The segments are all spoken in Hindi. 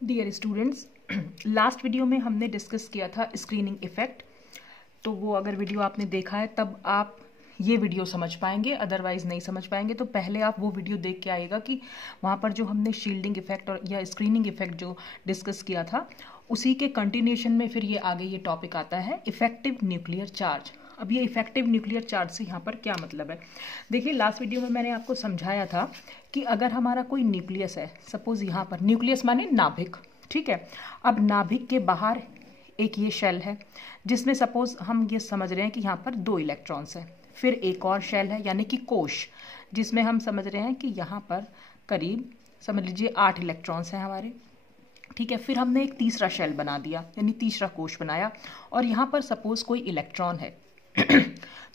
डियर स्टूडेंट्स, लास्ट वीडियो में हमने डिस्कस किया था स्क्रीनिंग इफेक्ट। तो वो अगर वीडियो आपने देखा है तब आप ये वीडियो समझ पाएंगे, अदरवाइज नहीं समझ पाएंगे। तो पहले आप वो वीडियो देख के आइएगा कि वहाँ पर जो हमने शील्डिंग इफेक्ट और या स्क्रीनिंग इफेक्ट जो डिस्कस किया था उसी के कंटिन्यूशन में फिर ये आगे ये टॉपिक आता है इफेक्टिव न्यूक्लियर चार्ज। अब ये इफेक्टिव न्यूक्लियर चार्ज से यहाँ पर क्या मतलब है, देखिए लास्ट वीडियो में मैंने आपको समझाया था कि अगर हमारा कोई न्यूक्लियस है, सपोज यहाँ पर न्यूक्लियस माने नाभिक, ठीक है। अब नाभिक के बाहर एक ये शेल है जिसमें सपोज हम ये समझ रहे हैं कि यहाँ पर 2 इलेक्ट्रॉन्स हैं। फिर एक और शेल है यानी कि कोश, जिसमें हम समझ रहे हैं कि यहाँ पर करीब समझ लीजिए 8 इलेक्ट्रॉन्स हैं हमारे, ठीक है। फिर हमने एक तीसरा शेल बना दिया यानी तीसरा कोश बनाया और यहाँ पर सपोज कोई इलेक्ट्रॉन है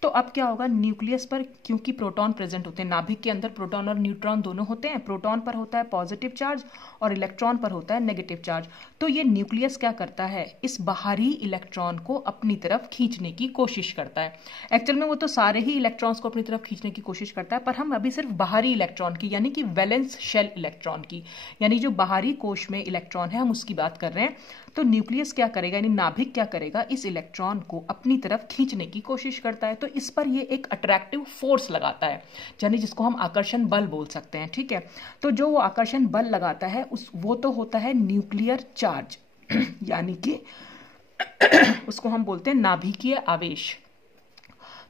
तो अब क्या होगा, न्यूक्लियस पर क्योंकि प्रोटॉन प्रेजेंट होते हैं, नाभिक के अंदर प्रोटॉन और न्यूट्रॉन दोनों होते हैं। प्रोटॉन पर होता है पॉजिटिव चार्ज और इलेक्ट्रॉन पर होता है नेगेटिव चार्ज। तो ये न्यूक्लियस क्या करता है, इस बाहरी इलेक्ट्रॉन को अपनी तरफ खींचने की कोशिश करता है। एक्चुअल में वो तो सारे ही इलेक्ट्रॉन्स को अपनी तरफ खींचने की कोशिश करता है, पर हम अभी सिर्फ बाहरी इलेक्ट्रॉन की यानी कि वैलेंस शेल इलेक्ट्रॉन की, यानी जो बाहरी कोश में इलेक्ट्रॉन है हम उसकी बात कर रहे हैं। तो न्यूक्लियस क्या करेगा यानी नाभिक क्या करेगा, इस इलेक्ट्रॉन को अपनी तरफ खींचने की कोशिश करता है। तो इस पर ये एक अट्रैक्टिव फोर्स लगाता है, यानी जिसको हम आकर्षण बल बोल सकते हैं, ठीक है। तो जो वो आकर्षण बल लगाता है वो तो होता है न्यूक्लियर चार्ज यानी कि उसको हम बोलते हैं नाभिकीय आवेश।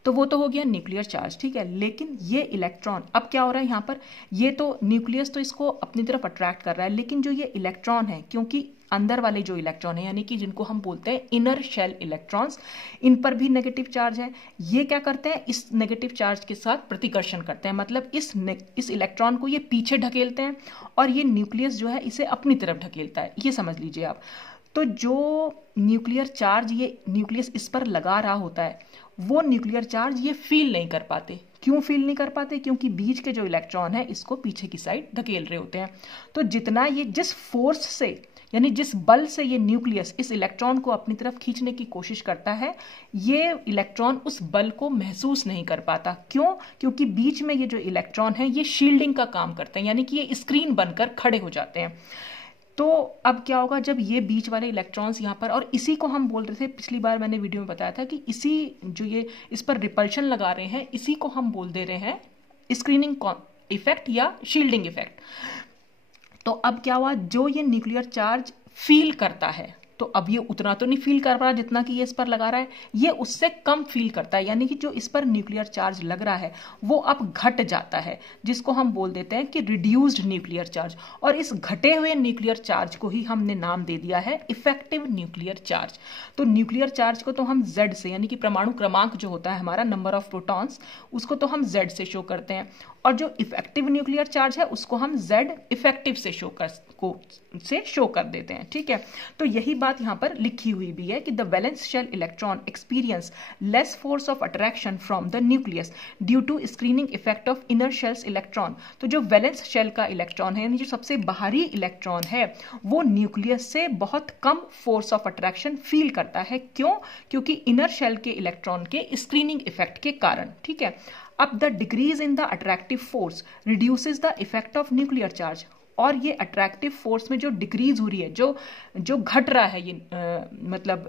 तो वो तो हो गया न्यूक्लियर चार्ज, ठीक है। लेकिन ये इलेक्ट्रॉन अब क्या हो रहा है यहाँ पर, ये तो न्यूक्लियस तो इसको अपनी तरफ अट्रैक्ट कर रहा है, लेकिन जो ये इलेक्ट्रॉन है, क्योंकि अंदर वाले जो इलेक्ट्रॉन है यानी कि जिनको हम बोलते हैं इनर शेल इलेक्ट्रॉन्स, इन पर भी नेगेटिव चार्ज है। ये क्या करते हैं, इस नेगेटिव चार्ज के साथ प्रतिकर्षण करते हैं, मतलब इस इलेक्ट्रॉन को ये पीछे ढकेलते हैं और ये न्यूक्लियस जो है इसे अपनी तरफ ढकेलता है, ये समझ लीजिए आप। तो जो न्यूक्लियर चार्ज ये न्यूक्लियस इस पर लगा रहा होता है वो न्यूक्लियर चार्ज ये फील नहीं कर पाते। क्यों फील नहीं कर पाते, क्योंकि बीच के जो इलेक्ट्रॉन है इसको पीछे की साइड धकेल रहे होते हैं। तो जितना ये जिस फोर्स से यानी जिस बल से ये न्यूक्लियस इस इलेक्ट्रॉन को अपनी तरफ खींचने की कोशिश करता है, ये इलेक्ट्रॉन उस बल को महसूस नहीं कर पाता। क्यों, क्योंकि बीच में ये जो इलेक्ट्रॉन है ये शील्डिंग का काम करते हैं, यानी कि ये स्क्रीन बनकर खड़े हो जाते हैं। तो अब क्या होगा, जब ये बीच वाले इलेक्ट्रॉन्स यहाँ पर, और इसी को हम बोल रहे थे पिछली बार मैंने वीडियो में बताया था कि इसी जो ये इस पर रिपल्शन लगा रहे हैं इसी को हम बोल दे रहे हैं स्क्रीनिंग इफेक्ट या शील्डिंग इफेक्ट। तो अब क्या हुआ, जो ये न्यूक्लियर चार्ज फील करता है, तो अब ये उतना तो नहीं फील कर रहा जितना कि ये इस पर लगा रहा है, ये उससे कम फील करता है, यानी कि जो इस पर न्यूक्लियर चार्ज लग रहा है वो अब घट जाता है, जिसको हम बोल देते हैं कि रिड्यूस्ड न्यूक्लियर चार्ज। और इस घटे हुए न्यूक्लियर चार्ज को ही हमने नाम दे दिया है इफेक्टिव न्यूक्लियर चार्ज। तो न्यूक्लियर चार्ज को तो हम Z से, यानी कि परमाणु क्रमांक जो होता है हमारा नंबर ऑफ प्रोटॉन्स, उसको तो हम Z से शो करते हैं, और जो इफेक्टिव न्यूक्लियर चार्ज है उसको हम Z इफेक्टिव से शो कर देते हैं, ठीक है। तो यही बात यहाँ पर लिखी हुई भी है कि the valence shell electron experiences less force of attraction from the nucleus due to screening effect of inner shells electron. तो जो वैलेंस शेल का इलेक्ट्रॉन है यानी जो सबसे बाहरी इलेक्ट्रॉन है वो न्यूक्लियस से बहुत कम फोर्स ऑफ अट्रैक्शन फील करता है। क्यों, क्योंकि इनर शेल के इलेक्ट्रॉन के स्क्रीनिंग इफेक्ट के कारण, ठीक है। अब the decrease in the attractive force reduces the effect of nuclear charge. और ये अट्रैक्टिव फोर्स में जो डिक्रीज हो रही है, जो घट रहा है, ये मतलब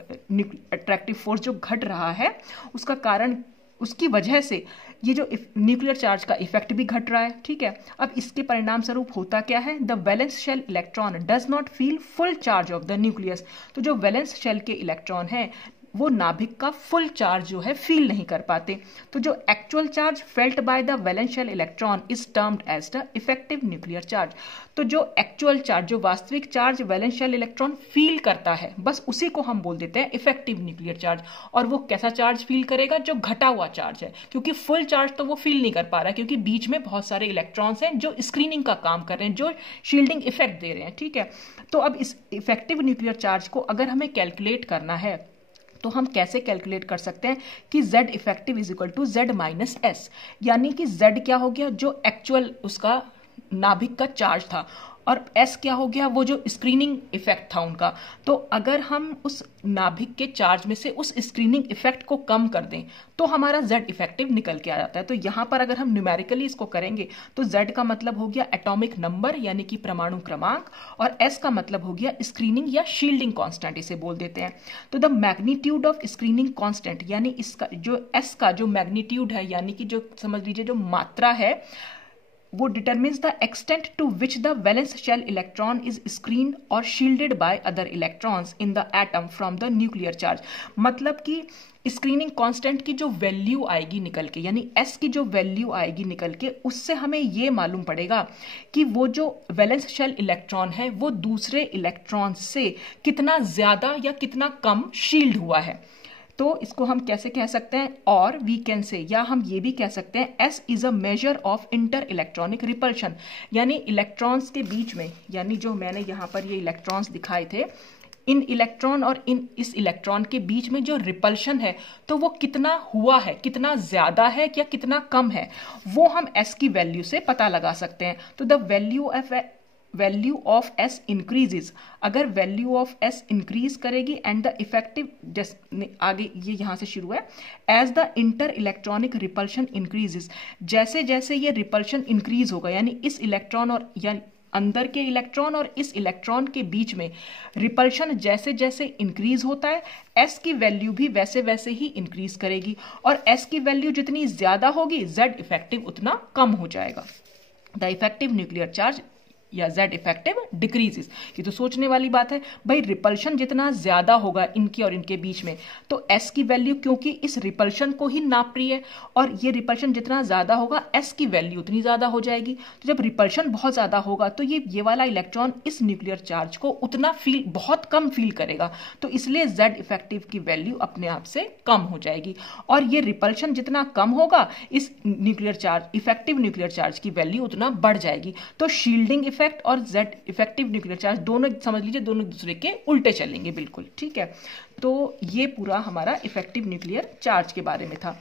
अट्रैक्टिव फोर्स जो घट रहा है उसका कारण, उसकी वजह से ये जो न्यूक्लियर चार्ज का इफेक्ट भी घट रहा है, ठीक है। अब इसके परिणाम स्वरूप होता क्या है, the valence shell electron does not feel full charge of the nucleus. तो जो वैलेंस शेल के इलेक्ट्रॉन है वो नाभिक का फुल चार्ज जो है फील नहीं कर पाते। तो जो actual charge felt by the valence shell electron is termed as the effective nuclear charge. तो जो एक्चुअल चार्ज, जो वास्तविक charge valence shell electron feel करता है, बस उसी को हम बोल देते हैं इफेक्टिव न्यूक्लियर चार्ज। और वो कैसा चार्ज फील करेगा, जो घटा हुआ चार्ज है, क्योंकि फुल चार्ज तो वो फील नहीं कर पा रहा है, क्योंकि बीच में बहुत सारे इलेक्ट्रॉन्स हैं जो स्क्रीनिंग का काम कर रहे हैं, जो शील्डिंग इफेक्ट दे रहे हैं, ठीक है। तो अब इस इफेक्टिव न्यूक्लियर चार्ज को अगर हमें कैलकुलेट करना है तो हम कैसे कैलकुलेट कर सकते हैं कि Z effective is equal to Z minus S, यानी कि Z क्या हो गया, जो एक्चुअल उसका नाभिक का चार्ज था, और S क्या हो गया, वो जो स्क्रीनिंग इफेक्ट था उनका। तो अगर हम उस नाभिक के चार्ज में से उस स्क्रीनिंग इफेक्ट को कम कर दें तो हमारा Z इफेक्टिव निकल के आ जाता है। तो यहां पर अगर हम न्यूमेरिकली इसको करेंगे तो Z का मतलब हो गया एटॉमिक नंबर यानी कि परमाणु क्रमांक, और S का मतलब हो गया स्क्रीनिंग या शील्डिंग कांस्टेंट, इसे बोल देते हैं। तो the magnitude of screening constant यानी इसका जो S का जो मैग्नीट्यूड है यानी कि जो समझ लीजिए जो मात्रा है, वो determines the extent to which the valence shell electron is screened और shielded by other electrons in the atom from the nuclear charge. मतलब कि स्क्रीनिंग कांस्टेंट की जो वैल्यू आएगी निकल के, यानी S की जो वैल्यू आएगी निकल के, उससे हमें ये मालूम पड़ेगा कि वो जो वैलेंस शेल इलेक्ट्रॉन है वो दूसरे इलेक्ट्रॉन से कितना ज्यादा या कितना कम शील्ड हुआ है। तो इसको हम कैसे कह सकते हैं, और वी कैन से, या हम ये भी कह सकते हैं S is a measure of inter electronic repulsion, यानी इलेक्ट्रॉन्स के बीच में, यानी जो मैंने यहाँ पर ये इलेक्ट्रॉन्स दिखाए थे, इन इलेक्ट्रॉन और इस इलेक्ट्रॉन के बीच में जो रिपल्शन है तो वो कितना हुआ है, कितना ज्यादा है या कितना कम है, वो हम S की वैल्यू से पता लगा सकते हैं। तो the value of S increases, अगर वैल्यू ऑफ S इंक्रीज करेगी एंड द इफेक्टिव, आगे ये यहां से शुरू है, as the inter electronic repulsion increases, जैसे जैसे ये रिपल्शन इंक्रीज होगा, यानी इस इलेक्ट्रॉन और या अंदर के इलेक्ट्रॉन और इस इलेक्ट्रॉन के बीच में रिपल्शन जैसे जैसे इंक्रीज होता है, S की वैल्यू भी वैसे वैसे ही इंक्रीज करेगी, और S की वैल्यू जितनी ज्यादा होगी Z इफेक्टिव उतना कम हो जाएगा। द इफेक्टिव न्यूक्लियर चार्ज या Z इफेक्टिव डिक्रीजेस। ये तो सोचने वाली बात है भाई, रिपल्शन जितना ज्यादा होगा इनके और इनके बीच में तो S की वैल्यू, क्योंकि इस रिपल्शन को ही नाप रही है, और ये रिपल्शन जितना ज्यादा होगा S की वैल्यू उतनी ज्यादा हो जाएगी। तो जब रिपल्शन बहुत ज्यादा होगा तो ये वाला इलेक्ट्रॉन इस न्यूक्लियर चार्ज को उतना बहुत कम फील करेगा, तो इसलिए Z इफेक्टिव की वैल्यू अपने आप से कम हो जाएगी। और ये रिपल्शन जितना कम होगा इस nuclear charge, effective nuclear charge की वैल्यू उतना बढ़ जाएगी। तो शील्डिंग इफेक्ट और Z इफेक्टिव न्यूक्लियर चार्ज दोनों समझ लीजिए दोनों दूसरे के उल्टे चलेंगे, बिल्कुल ठीक है। तो ये पूरा हमारा इफेक्टिव न्यूक्लियर चार्ज के बारे में था।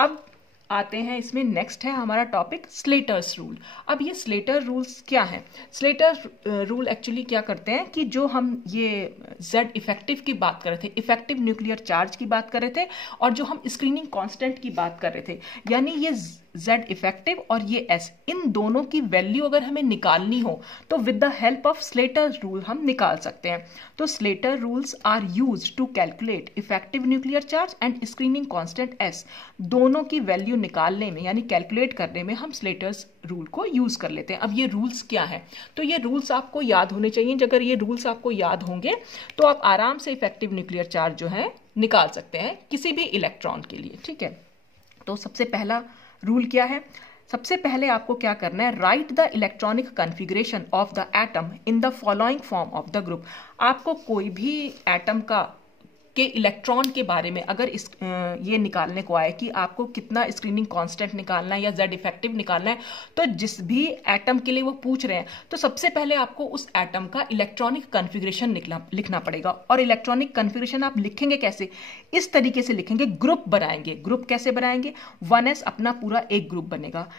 अब आते हैं, इसमें नेक्स्ट है हमारा टॉपिक स्लेटर्स रूल। अब ये स्लेटर रूल्स क्या है? स्लेटर रूल एक्चुअली क्या करते हैं कि जो हम ये Z इफेक्टिव की बात कर रहे थे, इफेक्टिव न्यूक्लियर चार्ज की बात कर रहे थे, और जो हम स्क्रीनिंग कांस्टेंट की बात कर रहे थे, यानी ये Z इफेक्टिव और ये S, इन दोनों की वैल्यू अगर हमें निकालनी हो तो with the help of Slater rule हम निकाल सकते हैं। तो Slater rules are used to calculate effective nuclear charge and screening constant S। दोनों की वैल्यू निकालने में यानी कैलकुलेट करने में हम स्लेटर्स रूल को यूज कर लेते हैं। अब ये रूल्स क्या है? तो ये रूल्स आपको याद होने चाहिए। अगर ये रूल्स आपको याद होंगे तो आप आराम से इफेक्टिव न्यूक्लियर चार्ज जो है निकाल सकते हैं किसी भी इलेक्ट्रॉन के लिए, ठीक है। तो सबसे पहला रूल क्या है? सबसे पहले आपको क्या करना है, right the electronic configuration of the atom in the following form of the group. आपको कोई भी एटम के इलेक्ट्रॉन के बारे में अगर ये निकालने को आए कि आपको कितना स्क्रीनिंग कांस्टेंट निकालना है या Z इफेक्टिव निकालना है, तो जिस भी एटम के लिए वो पूछ रहे हैं तो सबसे पहले आपको उस एटम का इलेक्ट्रॉनिक कॉन्फ़िगरेशन लिखना पड़ेगा। और इलेक्ट्रॉनिक कॉन्फ़िगरेशन आप लिखेंगे कैसे? इस तरीके से लिखेंगे, ग्रुप बनाएंगे। ग्रुप कैसे बनाएंगे? 1s अपना पूरा एक ग्रुप बनेगा,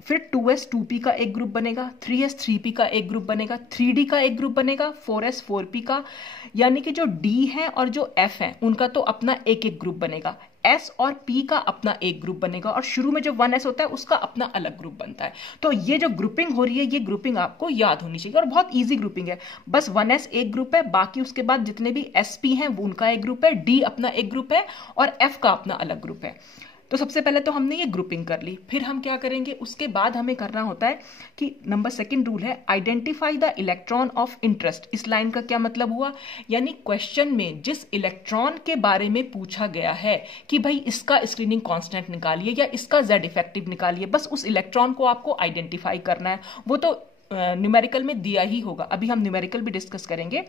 फिर 2s 2p का एक ग्रुप बनेगा, 3s 3p का एक ग्रुप बनेगा, 3d का एक ग्रुप बनेगा, 4s 4p का, यानी कि जो d है और जो f है उनका तो अपना एक एक ग्रुप बनेगा, S और P का अपना एक ग्रुप बनेगा, और शुरू में जो 1s होता है उसका अपना अलग ग्रुप बनता है। तो ये जो ग्रुपिंग हो रही है ये ग्रुपिंग आपको याद होनी चाहिए, और बहुत इजी ग्रुपिंग है। बस 1s एक ग्रुप है, बाकी उसके बाद जितने भी sp हैं वो उनका एक ग्रुप है, d अपना एक ग्रुप है और f का अपना अलग ग्रुप है। तो सबसे पहले तो हमने ये ग्रुपिंग कर ली। फिर हम क्या करेंगे, उसके बाद हमें करना होता है कि नंबर 2 रूल है identify the electron of interest. इस लाइन का क्या मतलब हुआ, यानी क्वेश्चन में जिस इलेक्ट्रॉन के बारे में पूछा गया है कि भाई इसका स्क्रीनिंग कांस्टेंट निकालिए या इसका Z इफेक्टिव निकालिए, बस उस इलेक्ट्रॉन को आपको आइडेंटिफाई करना है। वो तो न्यूमेरिकल में दिया ही होगा, अभी हम न्यूमेरिकल भी डिस्कस करेंगे।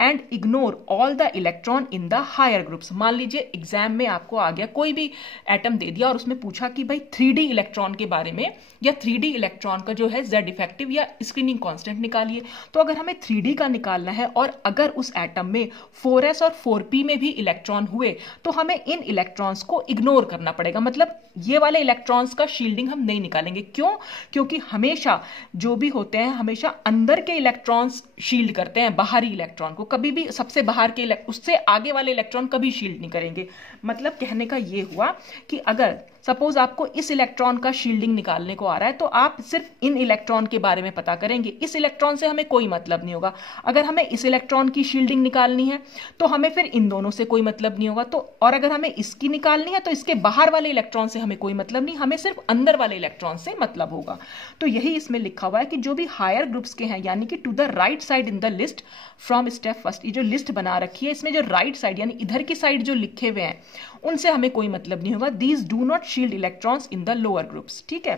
And ignore all the electron in the higher groups. मान लीजिए एग्जाम में आपको आ गया कोई भी एटम दे दिया और उसमें पूछा कि भाई 3D इलेक्ट्रॉन के बारे में या 3D इलेक्ट्रॉन का जो है Z इफेक्टिव या स्क्रीनिंग कांस्टेंट निकालिए। तो अगर हमें 3D का निकालना है और अगर उस एटम में 4s और 4p में भी इलेक्ट्रॉन हुए तो हमें इन इलेक्ट्रॉन्स को इग्नोर करना पड़ेगा। मतलब ये वाले इलेक्ट्रॉन्स का शील्डिंग हम नहीं निकालेंगे। क्यों? क्योंकि हमेशा जो भी होते हैं हमेशा अंदर के इलेक्ट्रॉन्स शील्ड करते हैं, बाहरी इलेक्ट्रॉन को कभी भी, सबसे बाहर के उससे आगे वाले इलेक्ट्रॉन कभी शील्ड नहीं करेंगे। मतलब कहने का ये हुआ कि अगर सपोज आपको इस इलेक्ट्रॉन का शील्डिंग निकालने को आ रहा है तो आप सिर्फ इन इलेक्ट्रॉन के बारे में पता करेंगे, इस इलेक्ट्रॉन से हमें कोई मतलब नहीं होगा। अगर हमें इस इलेक्ट्रॉन की शील्डिंग निकालनी है तो हमें फिर इन दोनों से कोई मतलब नहीं होगा, तो और अगर हमें इसकी निकालनी है तो इसके बाहर वाले इलेक्ट्रॉन से हमें कोई मतलब नहीं, हमें सिर्फ अंदर वाले इलेक्ट्रॉन से मतलब होगा। तो यही इसमें लिखा हुआ है कि जो भी हायर ग्रुप्स के हैं, यानी कि to the right side in the list from step first, ये जो लिस्ट बना रखी है इसमें जो राइट साइड यानी इधर की साइड जो लिखे हुए हैं उनसे हमें कोई मतलब नहीं होगा। These do not shield electrons in the lower groups. ठीक है,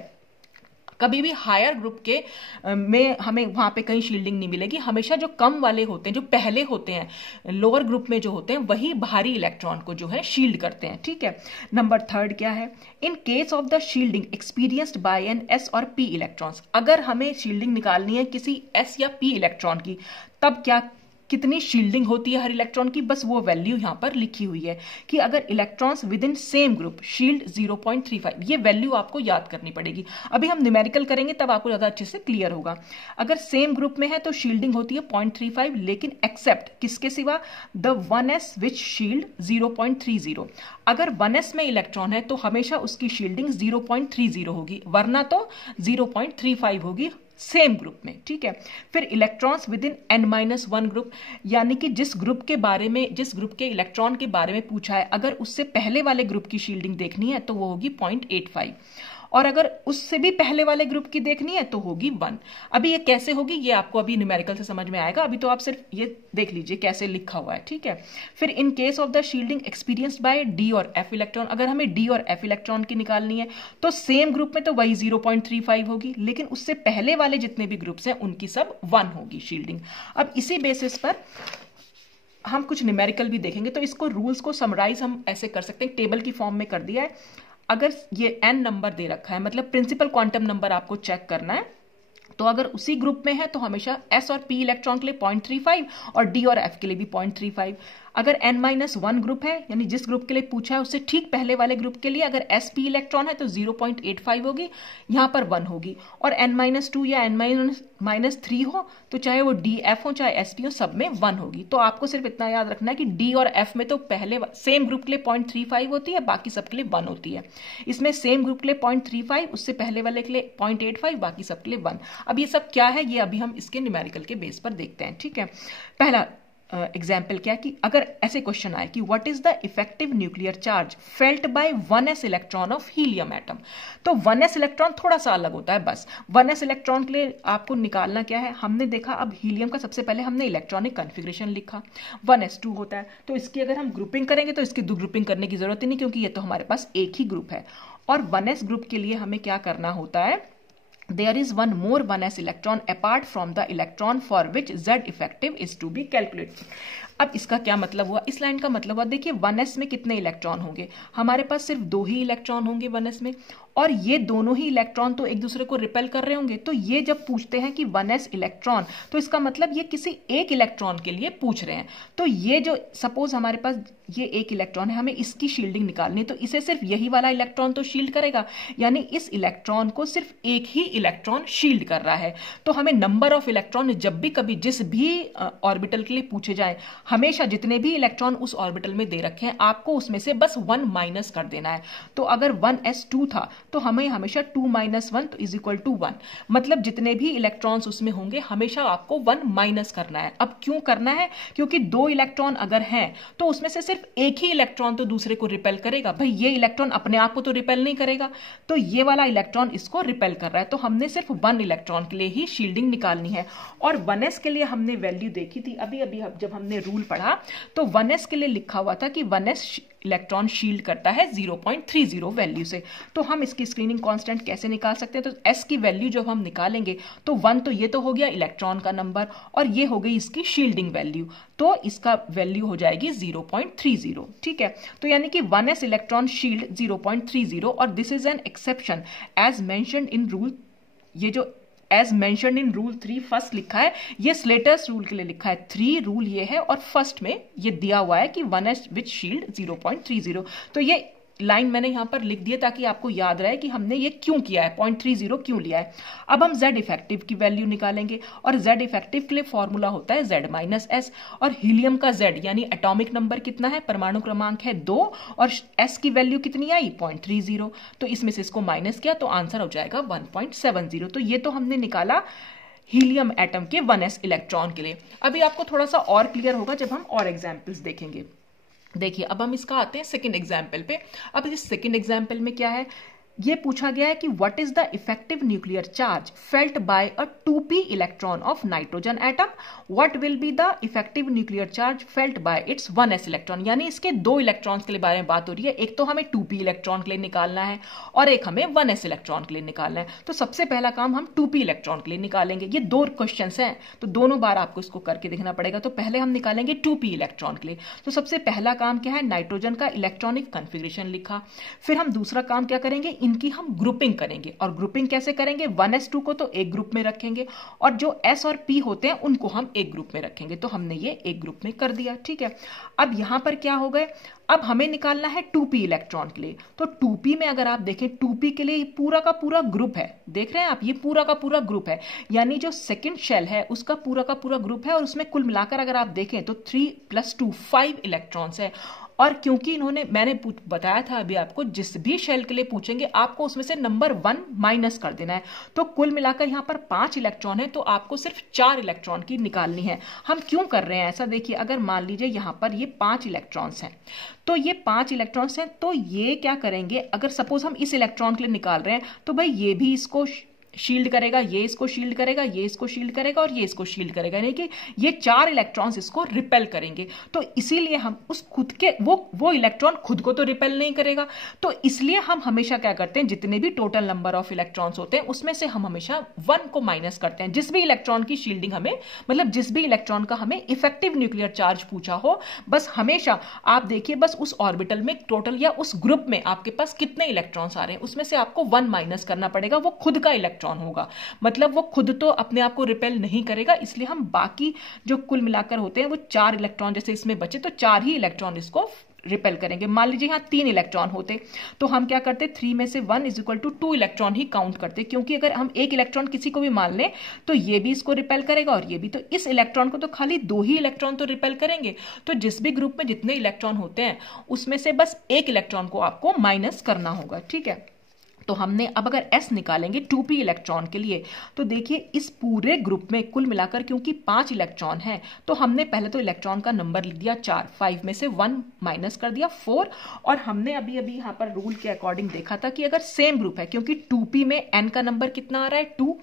कभी भी हायर ग्रुप के में हमें वहां पे कहीं शील्डिंग नहीं मिलेगी। हमेशा जो कम वाले होते हैं, जो पहले होते हैं लोअर ग्रुप में जो होते हैं, वही बाहरी इलेक्ट्रॉन को जो है शील्ड करते हैं। ठीक है, नंबर 3 क्या है, in case of the shielding experienced by n s और पी इलेक्ट्रॉन्स, अगर हमें शील्डिंग निकालनी है किसी एस या पी इलेक्ट्रॉन की, तब क्या कितनी शील्डिंग होती है हर इलेक्ट्रॉन की, बस वो वैल्यू यहां पर लिखी हुई है कि अगर electrons with in same group shield 0.35, ये वैल्यू आपको याद करनी पड़ेगी। अभी हम न्यूमेरिकल करेंगे तब आपको ज्यादा अच्छे से क्लियर होगा। अगर सेम ग्रुप में है तो शील्डिंग होती है 0.35, लेकिन एक्सेप्ट किसके सिवा, द 1s विच शील्ड 0.30। अगर 1s में इलेक्ट्रॉन है तो हमेशा उसकी शील्डिंग 0.30 होगी, वरना तो 0.35 होगी सेम ग्रुप में। ठीक है, फिर electrons with in n-1 group, यानी कि जिस ग्रुप के बारे में, जिस ग्रुप के इलेक्ट्रॉन के बारे में पूछा है, अगर उससे पहले वाले ग्रुप की शील्डिंग देखनी है तो वो होगी 0.85, और अगर उससे भी पहले वाले ग्रुप की देखनी है तो होगी 1। अभी ये कैसे होगी ये आपको अभी न्यूमेरिकल से समझ में आएगा, अभी तो आप सिर्फ ये देख लीजिए कैसे लिखा हुआ है। ठीक है, फिर इन case of the shielding experienced bye D और एफ इलेक्ट्रॉन, अगर हमें डी और एफ इलेक्ट्रॉन की निकालनी है तो सेम ग्रुप में तो वही 0.35 होगी, लेकिन उससे पहले वाले जितने भी ग्रुप्स हैं उनकी सब 1 होगी शील्डिंग। अब इसी बेसिस पर हम कुछ न्यूमेरिकल भी देखेंगे, तो इसको रूल्स को समराइज हम ऐसे कर सकते हैं, टेबल की फॉर्म में कर दिया है। अगर ये n नंबर दे रखा है, मतलब प्रिंसिपल क्वांटम नंबर आपको चेक करना है, तो अगर उसी ग्रुप में है तो हमेशा s और p इलेक्ट्रॉन के लिए 0.35 और d और f के लिए भी 0.35। अगर n-1 ग्रुप है, यानी जिस ग्रुप के लिए पूछा है उससे ठीक पहले वाले ग्रुप के लिए अगर sp इलेक्ट्रॉन है तो 0.85 होगी, यहां पर 1 होगी, और n-2 या n-3 हो तो चाहे वो df हो चाहे sp हो, सब में 1 होगी। तो आपको सिर्फ इतना याद रखना है कि d और f में तो पहले सेम ग्रुप के लिए 0.35 होती है, बाकी सब के लिए 1 होती है। इसमें सेम ग्रुप के लिए 0.35, उससे पहले वाले के लिए 0.85, बाकी सब के लिए 1। अब ये सब क्या है ये अभी हम इसके न्यूमेरिकल के बेस पर देखते हैं। ठीक है, पहला एग्जाम्पल क्या कि अगर ऐसे क्वेश्चन आए कि what is the effective nuclear charge felt bye 1s electron of helium atom, तो 1s इलेक्ट्रॉन थोड़ा सा अलग होता है। बस 1s इलेक्ट्रॉन के लिए आपको निकालना क्या है, हमने देखा अब हीलियम का सबसे पहले हमने इलेक्ट्रॉनिक कॉन्फ़िगरेशन लिखा, 1s2 होता है, तो इसकी अगर हम ग्रुपिंग करेंगे तो इसकी 2 ग्रुपिंग करने की जरूरत ही नहीं, क्योंकि ये तो हमारे पास एक ही ग्रुप है। और 1s ग्रुप के लिए हमें क्या करना होता है, there is one more 1s electron apart from the electron for which z effective is to be calculated। अब इसका क्या मतलब हुआ, इस लाइन का मतलब हुआ, देखिए 1s में कितने इलेक्ट्रॉन होंगे, हमारे पास सिर्फ 2 ही इलेक्ट्रॉन होंगे 1s में, और ये दोनों ही इलेक्ट्रॉन तो एक दूसरे को रिपेल कर रहे होंगे। तो ये जब पूछते हैं कि 1s इलेक्ट्रॉन, तो इसका मतलब ये किसी एक इलेक्ट्रॉन के लिए पूछ रहे हैं। तो ये जो सपोज हमारे पास ये एक इलेक्ट्रॉन है, हमें इसकी शील्डिंग निकालनी है, तो इसे सिर्फ यही वाला इलेक्ट्रॉन तो शील्ड करेगा, यानी इस इलेक्ट्रॉन को सिर्फ एक ही इलेक्ट्रॉन शील्ड कर रहा है। तो हमें नंबर ऑफ इलेक्ट्रॉन जब भी कभी जिस भी ऑर्बिटल के लिए पूछे जाए, हमेशा जितने भी इलेक्ट्रॉन उस ऑर्बिटल में दे रखे हैं आपको उसमें से बस 1 माइनस कर देना है। तो अगर 1s2 था तो हमें हमेशा 2 - 1 तो इज इक्वल टू 1, मतलब जितने भी इलेक्ट्रॉन्स उसमें होंगे हमेशा आपको 1 माइनस करना है। अब क्यों करना है, क्योंकि 2 इलेक्ट्रॉन अगर हैं तो उसमें से सिर्फ एक ही इलेक्ट्रॉन तो दूसरे को रिपेल करेगा। भाई ये इलेक्ट्रॉन अपने आप को तो रिपेल नहीं करेगा, तो ये वाला इलेक्ट्रॉन इसको रिपेल कर रहा है, तो हमने सिर्फ 1 इलेक्ट्रॉन के लिए ही शील्डिंग निकालनी है। और 1s के लिए हमने वैल्यू देखी थी अभी जब हमने रूल पढ़ा, तो 1s के लिए लिखा हुआ था कि 1s इलेक्ट्रॉन शील्ड करता है 0.30 वैल्यू से। तो हम इसकी स्क्रीनिंग कांस्टेंट कैसे निकाल सकते हैं, तो s की वैल्यू जब हम निकालेंगे तो 1 तो ये तो हो गया इलेक्ट्रॉन का नंबर, और ये हो गई इसकी शील्डिंग वैल्यू, तो इसका वैल्यू हो जाएगी 0.30। ठीक है, तो यानी कि 1s इलेक्ट्रॉन शील्ड 0.30, और this is an exception as mentioned in rule, ये जो as mentioned in rule 3 first लिखा है, ये स्लेटर्स रूल के लिए लिखा है, 3 रूल ये है, और फर्स्ट में ये दिया हुआ है कि 1s विच शील्ड 0.30। तो ये लाइन मैंने यहाँ पर लिख दी है ताकि आपको याद रहे कि हमने ये क्यों किया है, 0.30 क्यों लिया है। अब हम Z इफेक्टिव की वैल्यू निकालेंगे और Z इफेक्टिव के लिए फॉर्मूला होता है Z माइनस S, और हीलियम का Z यानी एटॉमिक नंबर कितना है, परमाणु क्रमांक है 2 और S की वैल्यू कितनी आई 0.30, तो इसमें से इसको माइनस किया तो आंसर हो जाएगा 1.70। तो ये तो हमने निकाला हीलियम एटम के 1s इलेक्ट्रॉन के लिए। अभी आपको थोड़ा सा और क्लियर होगा जब हम और एग्जाम्पल्स देखेंगे। देखिए अब हम इसका आते हैं सेकंड एग्जाम्पल पे। अब इस सेकंड एग्जाम्पल में क्या है, ये पूछा गया है कि what is the effective nuclear charge felt bye a 2p electron of nitrogen atom, what will be the effective nuclear charge felt bye it's 1s electron. यानी इसके दो इलेक्ट्रॉन्स के लिए बारे में बात हो रही है, एक तो हमें 2p इलेक्ट्रॉन के लिए निकालना है और एक हमें 1s इलेक्ट्रॉन के लिए निकालना है। तो सबसे पहला काम हम 2p इलेक्ट्रॉन के लिए निकालेंगे। ये दो क्वेश्चन हैं तो दोनों बार आपको इसको करके देखना पड़ेगा। तो पहले हम निकालेंगे 2p इलेक्ट्रॉन के लिए। तो सबसे पहला काम क्या है, नाइट्रोजन का इलेक्ट्रॉनिक कॉन्फ़िगरेशन लिखा। फिर हम दूसरा काम क्या करेंगे, इनकी हम ग्रुपिंग करेंगे। और ग्रुपिंग कैसे करेंगे, 1s2 को तो एक ग्रुप में रखेंगे और जो s और p होते हैं उनको हम एक ग्रुप में रखेंगे। तो हमने ये एक ग्रुप में कर दिया, ठीक है। अब यहां पर क्या हो गए, अब हमें निकालना है 2p इलेक्ट्रॉन के लिए। तो 2p में अगर आप देखें, 2p के लिए पूरा का पूरा ग्रुप है, देख रहे हैं आप, ये पूरा का पूरा ग्रुप है, यानी जो सेकंड शेल है उसका पूरा का पूरा ग्रुप है और उसमें कुल मिलाकर अगर आप देखें तो 3 + 2 5 इलेक्ट्रॉन्स है। और क्योंकि मैंने बताया था अभी आपको, जिस भी शेल के लिए पूछेंगे आपको उसमें से नंबर 1 माइनस कर देना है। तो कुल मिलाकर यहां पर 5 इलेक्ट्रॉन है तो आपको सिर्फ 4 इलेक्ट्रॉन की निकालनी है। हम क्यों कर रहे हैं ऐसा, देखिए अगर मान लीजिए यहां पर ये 5 इलेक्ट्रॉन्स हैं, तो ये 5 इलेक्ट्रॉन्स हैं, तो ये क्या करेंगे, अगर सपोज हम इस इलेक्ट्रॉन के लिए निकाल रहे हैं तो भाई ये भी इसको शील्ड करेगा, ये इसको शील्ड करेगा, ये इसको शील्ड करेगा और ये इसको शील्ड करेगा, यानी कि ये 4 इलेक्ट्रॉन्स इसको रिपेल करेंगे। तो इसीलिए हम उस खुद के वो इलेक्ट्रॉन खुद को तो रिपेल नहीं करेगा, तो इसलिए हम हमेशा क्या करते हैं, जितने भी टोटल नंबर ऑफ इलेक्ट्रॉन्स होते हैं उसमें से हम हमेशा 1 को माइनस करते हैं। जिस भी इलेक्ट्रॉन की शील्डिंग हमें, मतलब जिस भी इलेक्ट्रॉन का हमें इफेक्टिव न्यूक्लियर चार्ज पूछा हो, बस हमेशा आप देखिए बस उस ऑर्बिटल में टोटल या उस ग्रुप में आपके पास कितने इलेक्ट्रॉन्स आ रहे हैं उसमें से आपको 1 माइनस करना पड़ेगा। वो खुद का इलेक्ट्रॉन होगा, मतलब वो खुद तो अपने आप को रिपेल नहीं करेगा, इसलिए हम बाकी जो कुल मिलाकर होते हैं वो 4 इलेक्ट्रॉन, जैसे इसमें बचे तो 4 ही इलेक्ट्रॉन इसको रिपेल करेंगे। मान लीजिए यहाँ 3 इलेक्ट्रॉन होते तो हम क्या करते, 3 में से 1 = 2 इलेक्ट्रॉन ही काउंट करते, क्योंकि अगर हम एक इलेक्ट्रॉन किसी को भी मान लें तो ये भी इसको रिपेल करेगा और ये भी, तो इस इलेक्ट्रॉन को तो खाली 2 ही इलेक्ट्रॉन तो रिपेल करेंगे। तो जिस भी ग्रुप में जितने इलेक्ट्रॉन होते हैं उसमें से बस एक इलेक्ट्रॉन को आपको माइनस करना होगा, ठीक है। तो हमने अब अगर S निकालेंगे 2p इलेक्ट्रॉन के लिए, तो देखिए इस पूरे ग्रुप में कुल मिलाकर क्योंकि 5 इलेक्ट्रॉन है तो हमने पहले तो इलेक्ट्रॉन का नंबर लिख दिया 4, 5 में से 1 माइनस कर दिया 4, और हमने अभी यहाँ पर रूल के अकॉर्डिंग देखा था कि अगर सेम ग्रुप है, क्योंकि 2p में n का नंबर कितना आ रहा है 2,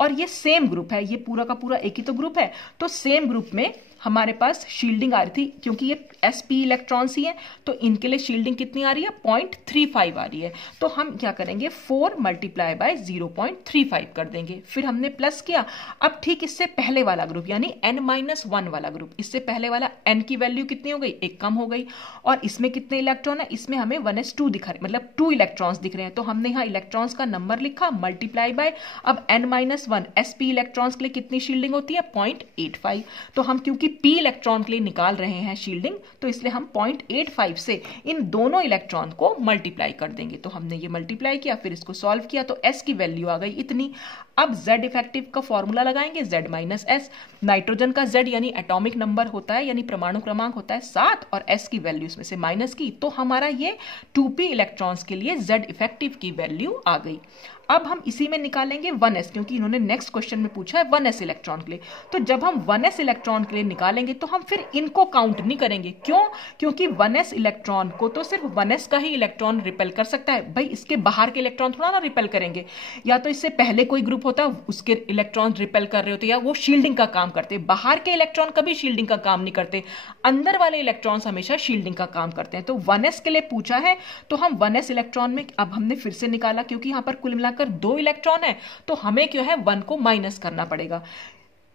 और ये सेम ग्रुप है, ये पूरा का पूरा एक ही तो ग्रुप है, तो सेम ग्रुप में हमारे पास शील्डिंग आ रही थी, क्योंकि ये sp इलेक्ट्रॉन्स ही है तो इनके लिए शील्डिंग कितनी आ रही है 0.35 आ रही है। तो हम क्या करेंगे 4 × 0.35 कर देंगे, फिर हमने प्लस किया। अब ठीक इससे पहले वाला ग्रुप यानी n-1 वाला ग्रुप, इससे पहले वाला n की वैल्यू कितनी हो गई, 1 कम हो गई, और इसमें कितने इलेक्ट्रॉन है, इसमें हमें 1s2 दिखा रहे, मतलब 2 इलेक्ट्रॉन्स दिख रहे हैं, तो हमने यहाँ इलेक्ट्रॉन्स का नंबर लिखा मल्टीप्लाई बाय, अब n-1 sp इलेक्ट्रॉन्स के लिए कितनी शील्डिंग होती है 0.85, तो हम क्योंकि p इलेक्ट्रॉन के लिए निकाल रहे हैं शील्डिंग तो इसलिए हम 0.85 से इन दोनों इलेक्ट्रॉन को मल्टीप्लाई कर देंगे। तो हमने ये मल्टीप्लाई किया, फिर इसको सॉल्व किया तो s की वैल्यू आ गई इतनी। अब Z इफेक्टिव का फॉर्मूला लगाएंगे, Z माइनस S, नाइट्रोजन का Z यानी एटॉमिक नंबर होता है, यानी परमाणु क्रमांक होता है 7, और S की वैल्यू इसमें से माइनस की, तो हमारा ये 2p इलेक्ट्रॉन्स के लिए Z इफेक्टिव की वैल्यू आ गई। अब हम इसी में निकालेंगे 1s, क्योंकि इन्होंने नेक्स्ट क्वेश्चन में पूछा है 1s इलेक्ट्रॉन के लिए, तो जब हम 1s इलेक्ट्रॉन के लिए निकालेंगे तो हम फिर इनको काउंट नहीं करेंगे। क्यों? क्योंकि 1s इलेक्ट्रॉन को तो सिर्फ 1s का ही इलेक्ट्रॉन रिपेल कर सकता है, भाई इसके बाहर के इलेक्ट्रॉन थोड़ा ना रिपेल करेंगे, या तो इससे पहले कोई ग्रुप होता उसके इलेक्ट्रॉन रिपेल कर रहे होते या वो शील्डिंग का काम करते। बाहर के इलेक्ट्रॉन कभी शील्डिंग का काम नहीं करते, अंदर वाले इलेक्ट्रॉन्स हमेशा शील्डिंग का काम करते हैं। तो 1s के लिए पूछा है तो हम 1s इलेक्ट्रॉन में अब हमने फिर से निकाला, क्योंकि यहां पर कुल मिलाकर 2 इलेक्ट्रॉन है तो हमें क्या है 1 को माइनस करना पड़ेगा।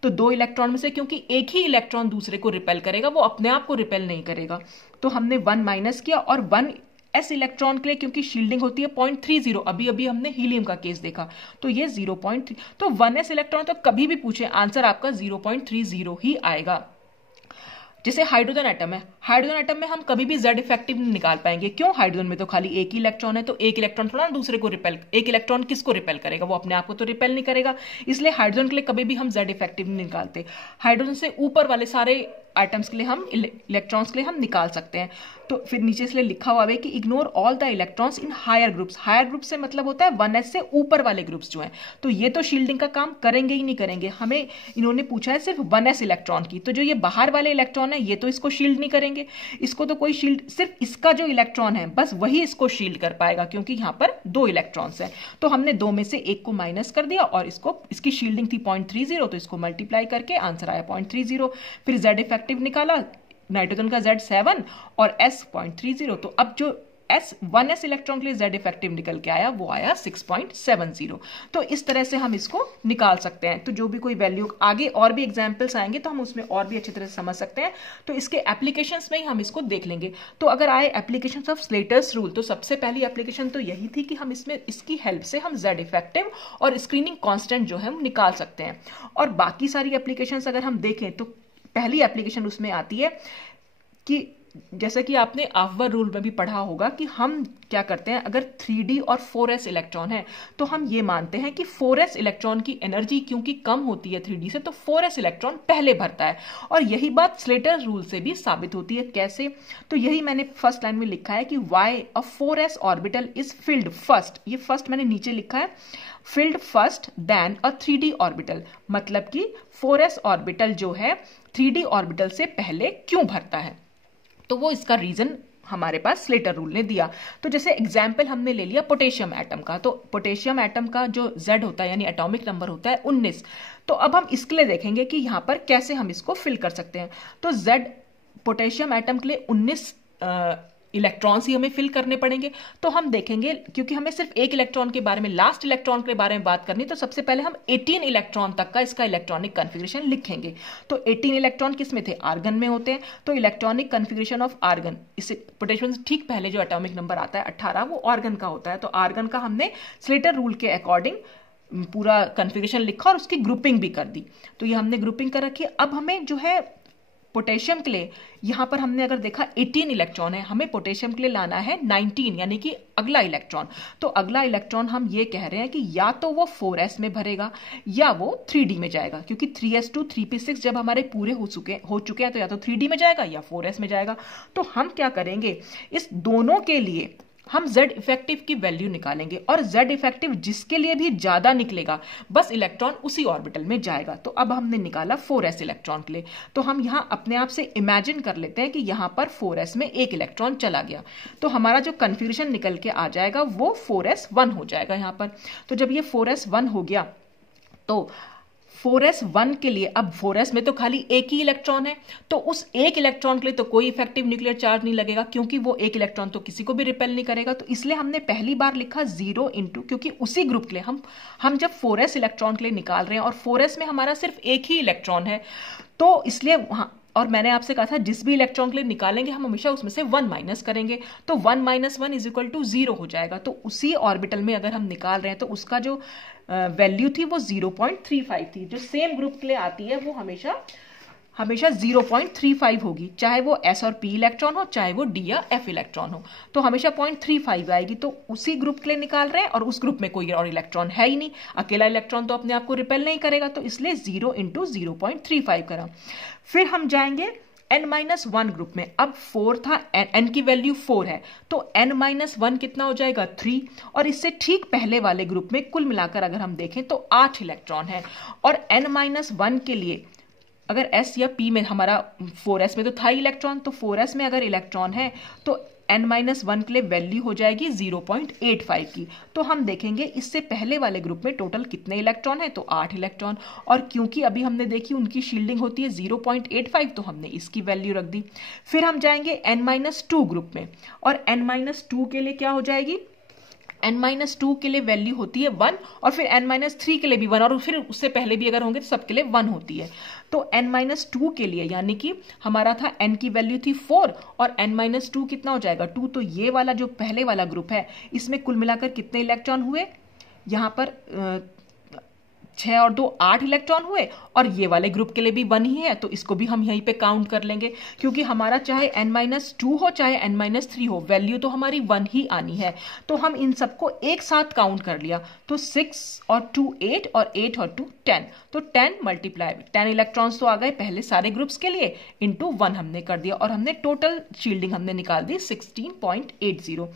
तो 2 इलेक्ट्रॉन में से क्योंकि एक ही इलेक्ट्रॉन दूसरे को रिपेल करेगा, वो अपने आप को रिपेल नहीं करेगा, तो हमने 1 माइनस किया, और 1s इलेक्ट्रॉन के लिए क्योंकि शील्डिंग होती है 0.30, अभी हमने हीलियम का केस देखा तो ये 0.3, तो 1s इलेक्ट्रॉन तो कभी भी पूछे आंसर आपका 0.30 ही आएगा। जैसे हाइड्रोजन एटम है, हाइड्रोजन एटम में हम कभी भी Z इफेक्टिव नहीं निकाल पाएंगे। क्यों? हाइड्रोजन में तो खाली एक ही इलेक्ट्रॉन है, तो एक इलेक्ट्रॉन थोड़ा ना दूसरे को रिपेल, एक इलेक्ट्रॉन किसको रिपेल करेगा? वो अपने आप को तो रिपेल नहीं करेगा। इसलिए हाइड्रोजन के लिए कभी भी हम Z इफेक्टिव नहीं निकालते। हाइड्रोजन से ऊपर वाले सारे आइटम्स के लिए हम इलेक्ट्रॉन्स के लिए हम निकाल सकते हैं। तो फिर नीचे इसलिए लिखा हुआ है कि ignore all the electrons in higher groups. Higher group से मतलब होता है 1s से ऊपर वाले ग्रुप्स जो हैं, तो ये तो शील्डिंग का काम करेंगे ही नहीं करेंगे। हमें इन्होंने पूछा है सिर्फ 1s इलेक्ट्रॉन की, तो जो ये बाहर वाले इलेक्ट्रॉन है ये तो इसको शील्ड नहीं करेंगे, इसको तो कोई शील्ड, सिर्फ इसका जो इलेक्ट्रॉन है बस वही इसको शील्ड कर पाएगा, क्योंकि यहाँ पर 2 इलेक्ट्रॉन्स हैं। तो हमने 2 में से 1 को माइनस कर दिया और इसको, इसकी शील्डिंग थी 0.30, तो इसको मल्टीप्लाई करके आंसर आया 0.30। फिर Z इफेक्टिव निकाला, नाइट्रोजन का Z 7 और S 0.30। तो अब जो S1s इलेक्ट्रॉन के लिए Z इफेक्टिव निकल के आया वो आया 6.70। तो इस तरह से हम इसको निकाल सकते हैं। तो जो भी कोई वैल्यू, आगे और भी एग्जांपल्स आएंगे तो हम उसमें और भी अच्छी तरह से समझ सकते हैं। तो इसके एप्लीकेशंस में ही हम इसको देख लेंगे। तो अगर आए एप्लीकेशंस ऑफ स्लेटर्स रूल, तो सबसे पहली एप्लीकेशन तो यही थी कि हम इसमें, इसकी हेल्प से हम Z इफेक्टिव और स्क्रीनिंग कांस्टेंट जो है हम निकाल सकते हैं। और बाकी सारी एप्लीकेशंस अगर हम देखें तो पहली एप्लीकेशन उसमें आती है कि जैसे कि आपने आफ्वर रूल में भी पढ़ा होगा कि हम क्या करते हैं, अगर 3d और 4s इलेक्ट्रॉन है तो हम ये मानते हैं कि 4s इलेक्ट्रॉन की एनर्जी क्योंकि कम होती है 3d से, तो 4s इलेक्ट्रॉन पहले भरता है। और यही बात स्लेटर रूल से भी साबित होती है। कैसे? तो यही मैंने फर्स्ट लाइन में लिखा है कि why a 4s orbital is filled first, ये फर्स्ट मैंने नीचे लिखा है, फिल्ड फर्स्ट देन अ 3d ऑर्बिटल, मतलब कि 4s ऑर्बिटल जो है 3d ऑर्बिटल से पहले क्यों भरता है। तो वो इसका रीजन हमारे पास स्लेटर रूल ने दिया। तो जैसे एग्जाम्पल हमने ले लिया पोटेशियम एटम का, तो पोटेशियम एटम का जो Z होता है यानी एटॉमिक नंबर होता है 19। तो अब हम इसके लिए देखेंगे कि यहाँ पर कैसे हम इसको फिल कर सकते हैं। तो Z पोटेशियम एटम के लिए 19 इलेक्ट्रॉन्स ही हमें फिल करने पड़ेंगे। तो हम देखेंगे, क्योंकि हमें सिर्फ एक इलेक्ट्रॉन के बारे में, लास्ट इलेक्ट्रॉन के बारे में बात करनी, तो सबसे पहले हम 18 इलेक्ट्रॉन तक का इसका इलेक्ट्रॉनिक कन्फिग्रेशन लिखेंगे। तो 18 इलेक्ट्रॉन किस में थे? आर्गन में होते हैं। तो इलेक्ट्रॉनिक कन्फिग्रेशन ऑफ आर्गन, इससे पोटेशियम से ठीक पहले जो एटॉमिक नंबर आता है 18, वो आर्गन का होता है। तो आर्गन का हमने स्लेटर रूल के अकॉर्डिंग पूरा कन्फिग्रेशन लिखा और उसकी ग्रुपिंग भी कर दी। तो ये हमने ग्रुपिंग कर रखी है। अब हमें जो है पोटेशियम के लिए, यहां पर हमने अगर देखा 18 इलेक्ट्रॉन है, हमें पोटेशियम के लिए लाना है 19, यानी कि अगला इलेक्ट्रॉन। तो अगला इलेक्ट्रॉन हम ये कह रहे हैं कि या तो वो 4s में भरेगा या वो 3d में जाएगा, क्योंकि 3s2 3p6 जब हमारे पूरे हो चुके हैं तो या तो 3d में जाएगा या 4s में जाएगा। तो हम क्या करेंगे, इस दोनों के लिए हम Z इफेक्टिव की वैल्यू निकालेंगे और Z इफेक्टिव जिसके लिए भी ज्यादा निकलेगा बस इलेक्ट्रॉन उसी ऑर्बिटल में जाएगा। तो अब हमने निकाला 4s इलेक्ट्रॉन के लिए, तो हम यहां अपने आप से इमेजिन कर लेते हैं कि यहां पर 4s में एक इलेक्ट्रॉन चला गया, तो हमारा जो कन्फ्यूजन निकल के आ जाएगा वो 4s1 हो जाएगा यहां पर। तो जब ये 4s1 हो गया तो 4s1 के लिए, अब 4s में तो खाली एक ही इलेक्ट्रॉन है, तो उस एक इलेक्ट्रॉन के लिए तो कोई इफेक्टिव न्यूक्लियर चार्ज नहीं लगेगा, क्योंकि वो एक इलेक्ट्रॉन तो किसी को भी रिपेल नहीं करेगा। तो इसलिए हमने पहली बार लिखा 0 इंटू, क्योंकि उसी ग्रुप के लिए हम जब 4s इलेक्ट्रॉन के लिए निकाल रहे हैं और 4s में हमारा सिर्फ एक ही इलेक्ट्रॉन है, तो इसलिए वहां, और मैंने आपसे कहा था जिस भी इलेक्ट्रॉन के लिए निकालेंगे हम हमेशा उसमें से 1 माइनस करेंगे, तो 1 - 1 = 0 हो जाएगा। तो उसी ऑर्बिटल में अगर हम निकाल रहे हैं तो उसका जो वैल्यू थी वो 0.35 थी। जो सेम ग्रुप के लिए आती है वो हमेशा 0.35 होगी, चाहे वो S और P इलेक्ट्रॉन हो, चाहे वो D या F इलेक्ट्रॉन हो, तो हमेशा 0.35 आएगी। तो उसी ग्रुप के लिए निकाल रहे हैं और उस ग्रुप में कोई और इलेक्ट्रॉन है ही नहीं, अकेला इलेक्ट्रॉन तो अपने आप को रिपेल नहीं करेगा, तो इसलिए 0 × 0.35 करा। फिर हम जाएंगे n-1 ग्रुप में। अब 4 था, n की वैल्यू 4 है, तो n-1 कितना हो जाएगा 3, और इससे ठीक पहले वाले ग्रुप में कुल मिलाकर अगर हम देखें तो 8 इलेक्ट्रॉन है। और n-1 के लिए अगर S या P में, हमारा 4s में तो था ही इलेक्ट्रॉन, तो 4s में अगर इलेक्ट्रॉन है तो n-1 के लिए वैल्यू हो जाएगी 0.85 की। तो हम देखेंगे इससे पहले वाले ग्रुप में टोटल कितने इलेक्ट्रॉन है, तो 8 इलेक्ट्रॉन, और क्योंकि अभी हमने देखी उनकी शील्डिंग होती है 0.85, तो हमने इसकी वैल्यू रख दी। फिर हम जाएंगे n-2 ग्रुप में, और n-2 के लिए क्या हो जाएगी, n-2 के लिए वैल्यू होती है 1, और फिर n-3 के लिए भी 1, और फिर उससे पहले भी अगर होंगे तो सबके लिए 1 होती है। तो n-2 के लिए, यानी कि हमारा था n की वैल्यू थी 4 और n-2 कितना हो जाएगा 2, तो ये वाला जो पहले वाला ग्रुप है इसमें कुल मिलाकर कितने इलेक्ट्रॉन हुए, यहाँ पर 6 और 2 8 इलेक्ट्रॉन हुए, और ये वाले ग्रुप के लिए भी 1 ही है, तो इसको भी हम यहीं पे काउंट कर लेंगे, क्योंकि हमारा चाहे n-2 हो चाहे n-3 हो, वैल्यू तो हमारी 1 ही आनी है। तो हम इन सबको एक साथ काउंट कर लिया, तो 6 और 2 8 और 8 और 2 10, तो 10 मल्टीप्लाई 10 इलेक्ट्रॉन्स तो आ गए पहले सारे ग्रुप्स के लिए, इंटू 1 हमने कर दिया, और हमने टोटल शील्डिंग हमने निकाल दी 16.80।